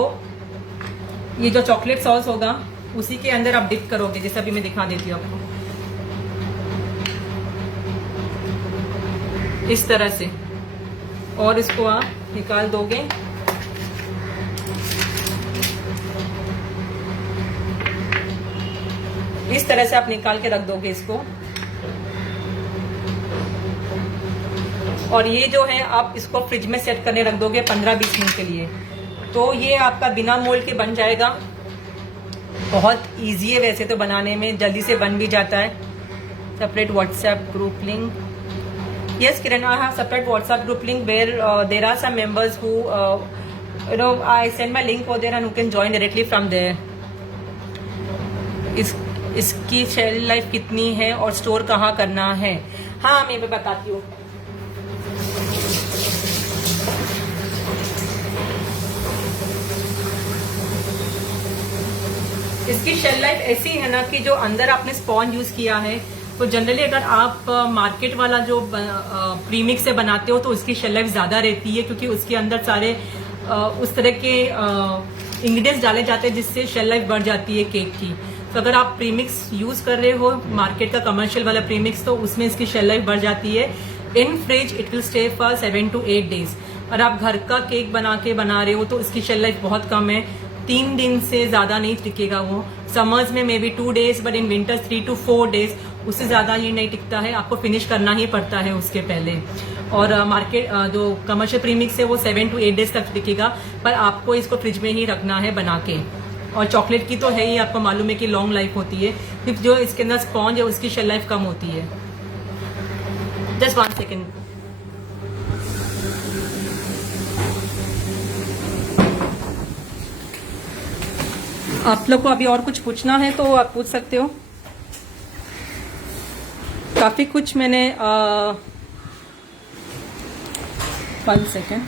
ये जो चॉकलेट सॉस होगा उसी के अंदर आप डिप करोगे, जैसे अभी मैं दिखा देती हूँ आपको इस तरह से, और इसको आप निकाल दोगे। इस तरह से आप निकाल के रख दोगे इसको। और ये जो है आप इसको फ्रिज में सेट करने रख दोगे 15-20 मिनट के लिए, तो ये आपका बिना मोल्ड के बन जाएगा। बहुत इजी है वैसे तो बनाने में, जल्दी से बन भी जाता है। Separate WhatsApp group link, yes Kiran, I have separate WhatsApp group link where there are some members who I send my link over there and you can join directly from there. इसकी shell life कितनी है और store कहाँ करना है? हाँ मैं बताती हूँ। इसकी शेल लाइफ ऐसी है ना कि जो अंदर आपने स्पॉन्ज यूज किया है तो जनरली अगर आप मार्केट वाला जो प्रीमिक्स से बनाते हो तो उसकी शेल लाइफ ज्यादा रहती है, क्योंकि उसके अंदर सारे उस तरह के इंग्रेडिएंट्स डाले जाते हैं जिससे शेल लाइफ बढ़ जाती है केक की। तो अगर आप प्रीमिक्स यूज कर रहे हो मार्केट का कमर्शियल वाला प्रीमिक्स तो उसमें इसकी शेल लाइफ बढ़ जाती है। इन fridge it will stay for 7 to 8 days। और आप घर का केक बना रहे हो तो इसकी शेल लाइफ बहुत कम है, 3 दिन से ज्यादा नहीं टिकेगा वो। समर्स में may be 2 days, but in winters 3 to 4 days, उससे ज्यादा ये नहीं टिकता है। आपको फिनिश करना ही पड़ता है उसके पहले। और मार्केट जो कमर्शियल प्रीमिक्स है वो 7 to 8 days तक टिकेगा, पर आपको इसको फ्रिज में ही रखना है बना के। और चॉकलेट की तो है ही, आपको मालूम है कि लॉन्ग लाइफ होती है, सिर्फ जो इसके अंदर स्पॉन्ज है उसकी शेल लाइफ कम होती है। Just 1 second. आप लोग को अभी और कुछ पूछना है तो आप पूछ सकते हो। काफी कुछ मैंने 1 सेकेंड।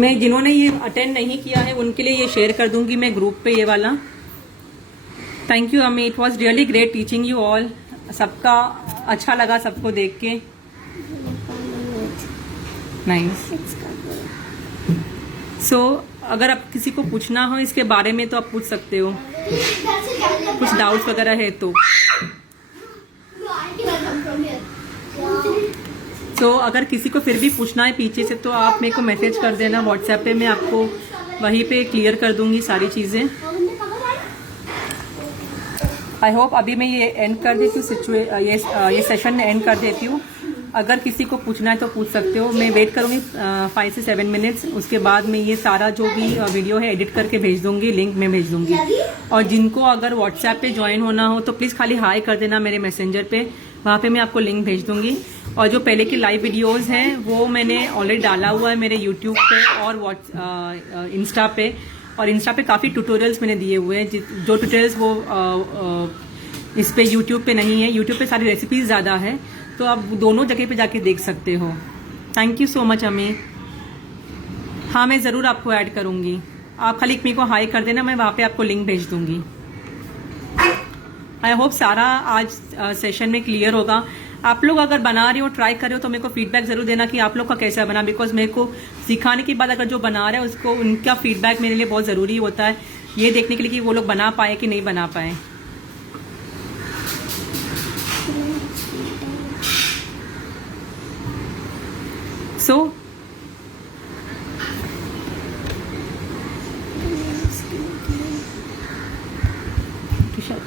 मैं जिन्होंने ये अटेंड नहीं किया है उनके लिए ये शेयर कर दूंगी मैं ग्रुप पे ये वाला। थैंक यू अमी, it was really great teaching you all. सबका अच्छा लगा सबको देख के, नाइस। सो अगर आप किसी को पूछना हो इसके बारे में तो आप पूछ सकते हो, कुछ डाउट्स वगैरह है तो। तो अगर किसी को फिर भी पूछना है पीछे से तो आप मेरे को मैसेज कर देना व्हाट्सएप पे, मैं आपको वहीं पे क्लियर कर दूंगी सारी चीज़ें। आई होप अभी मैं ये एंड कर देती हूँ, ये सेशन एंड कर देती हूँ। अगर किसी को पूछना है तो पूछ सकते हो, मैं वेट करूँगी 5 से 7 मिनट्स, उसके बाद मैं ये सारा जो भी वीडियो है एडिट करके भेज दूँगी, लिंक मैं भेज दूँगी। और जिनको अगर व्हाट्सएप पे ज्वाइन होना हो तो प्लीज़ खाली हाई कर देना मेरे मैसेंजर पे, वहाँ पे मैं आपको लिंक भेज दूँगी। और जो पहले की लाइव वीडियोज़ हैं वो मैंने ऑलरेडी डाला हुआ है मेरे यूट्यूब पे और इंस्टा पे, और इंस्टा पे काफ़ी ट्यूटोरियल्स मैंने दिए हुए हैं, जो ट्यूटोरियल्स वो इस पे यूट्यूब पे नहीं है। यूट्यूब पे सारी रेसिपीज़ ज़्यादा है, तो आप दोनों जगह पे जाके देख सकते हो। थैंक यू सो मच अमी। हाँ, मैं ज़रूर आपको ऐड करूँगी, आप खाली मेरे को हाई कर देना, मैं वहाँ पे आपको लिंक भेज दूँगी। आई होप सारा आज सेशन में क्लियर होगा। आप लोग अगर बना रहे हो, ट्राई कर रहे हो तो मेरे को फीडबैक ज़रूर देना कि आप लोग का कैसा बना, बिकॉज मेरे को सिखाने के बाद अगर जो बना रहे हैं उसको उनका फीडबैक मेरे लिए बहुत ज़रूरी होता है, ये देखने के लिए कि वो लोग बना पाए कि नहीं बना पाए। So,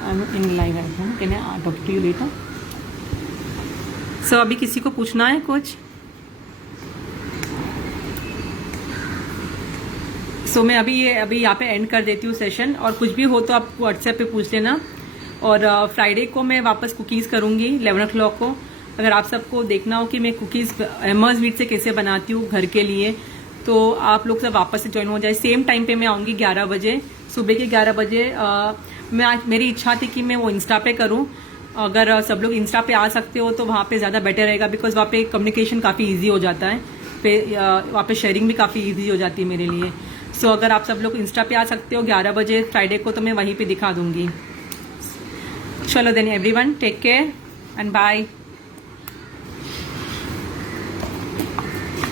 I'm in live right now. Can I talk to you later? So, अभी किसी को पूछना है कुछ? So, मैं अभी यहाँ पे एंड कर देती हूँ सेशन, और कुछ भी हो तो आप व्हाट्सएप पे पूछ लेना। और फ्राइडे को मैं वापस कुकीज़ करूँगी 11 o'clock को। अगर आप सबको देखना हो कि मैं कुकीज़ एमर्स व्हीट से कैसे बनाती हूँ घर के लिए, तो आप लोग सब वापस से ज्वाइन हो जाए। सेम टाइम पे मैं आऊँगी 11 बजे, सुबह के 11 बजे। मेरी इच्छा थी कि मैं वो इंस्टा पे करूँ। अगर सब लोग इंस्टा पे आ सकते हो तो वहाँ पे ज़्यादा बेटर रहेगा, बिकॉज वहाँ पे कम्युनिकेशन काफ़ी ईजी हो जाता है, वहाँ पे शेयरिंग भी काफ़ी ईजी हो जाती है मेरे लिए। सो अगर आप सब लोग इंस्टा पे आ सकते हो 11 बजे फ्राइडे को, तो मैं वहीं पर दिखा दूँगी। चलो then everyone, take care and bye.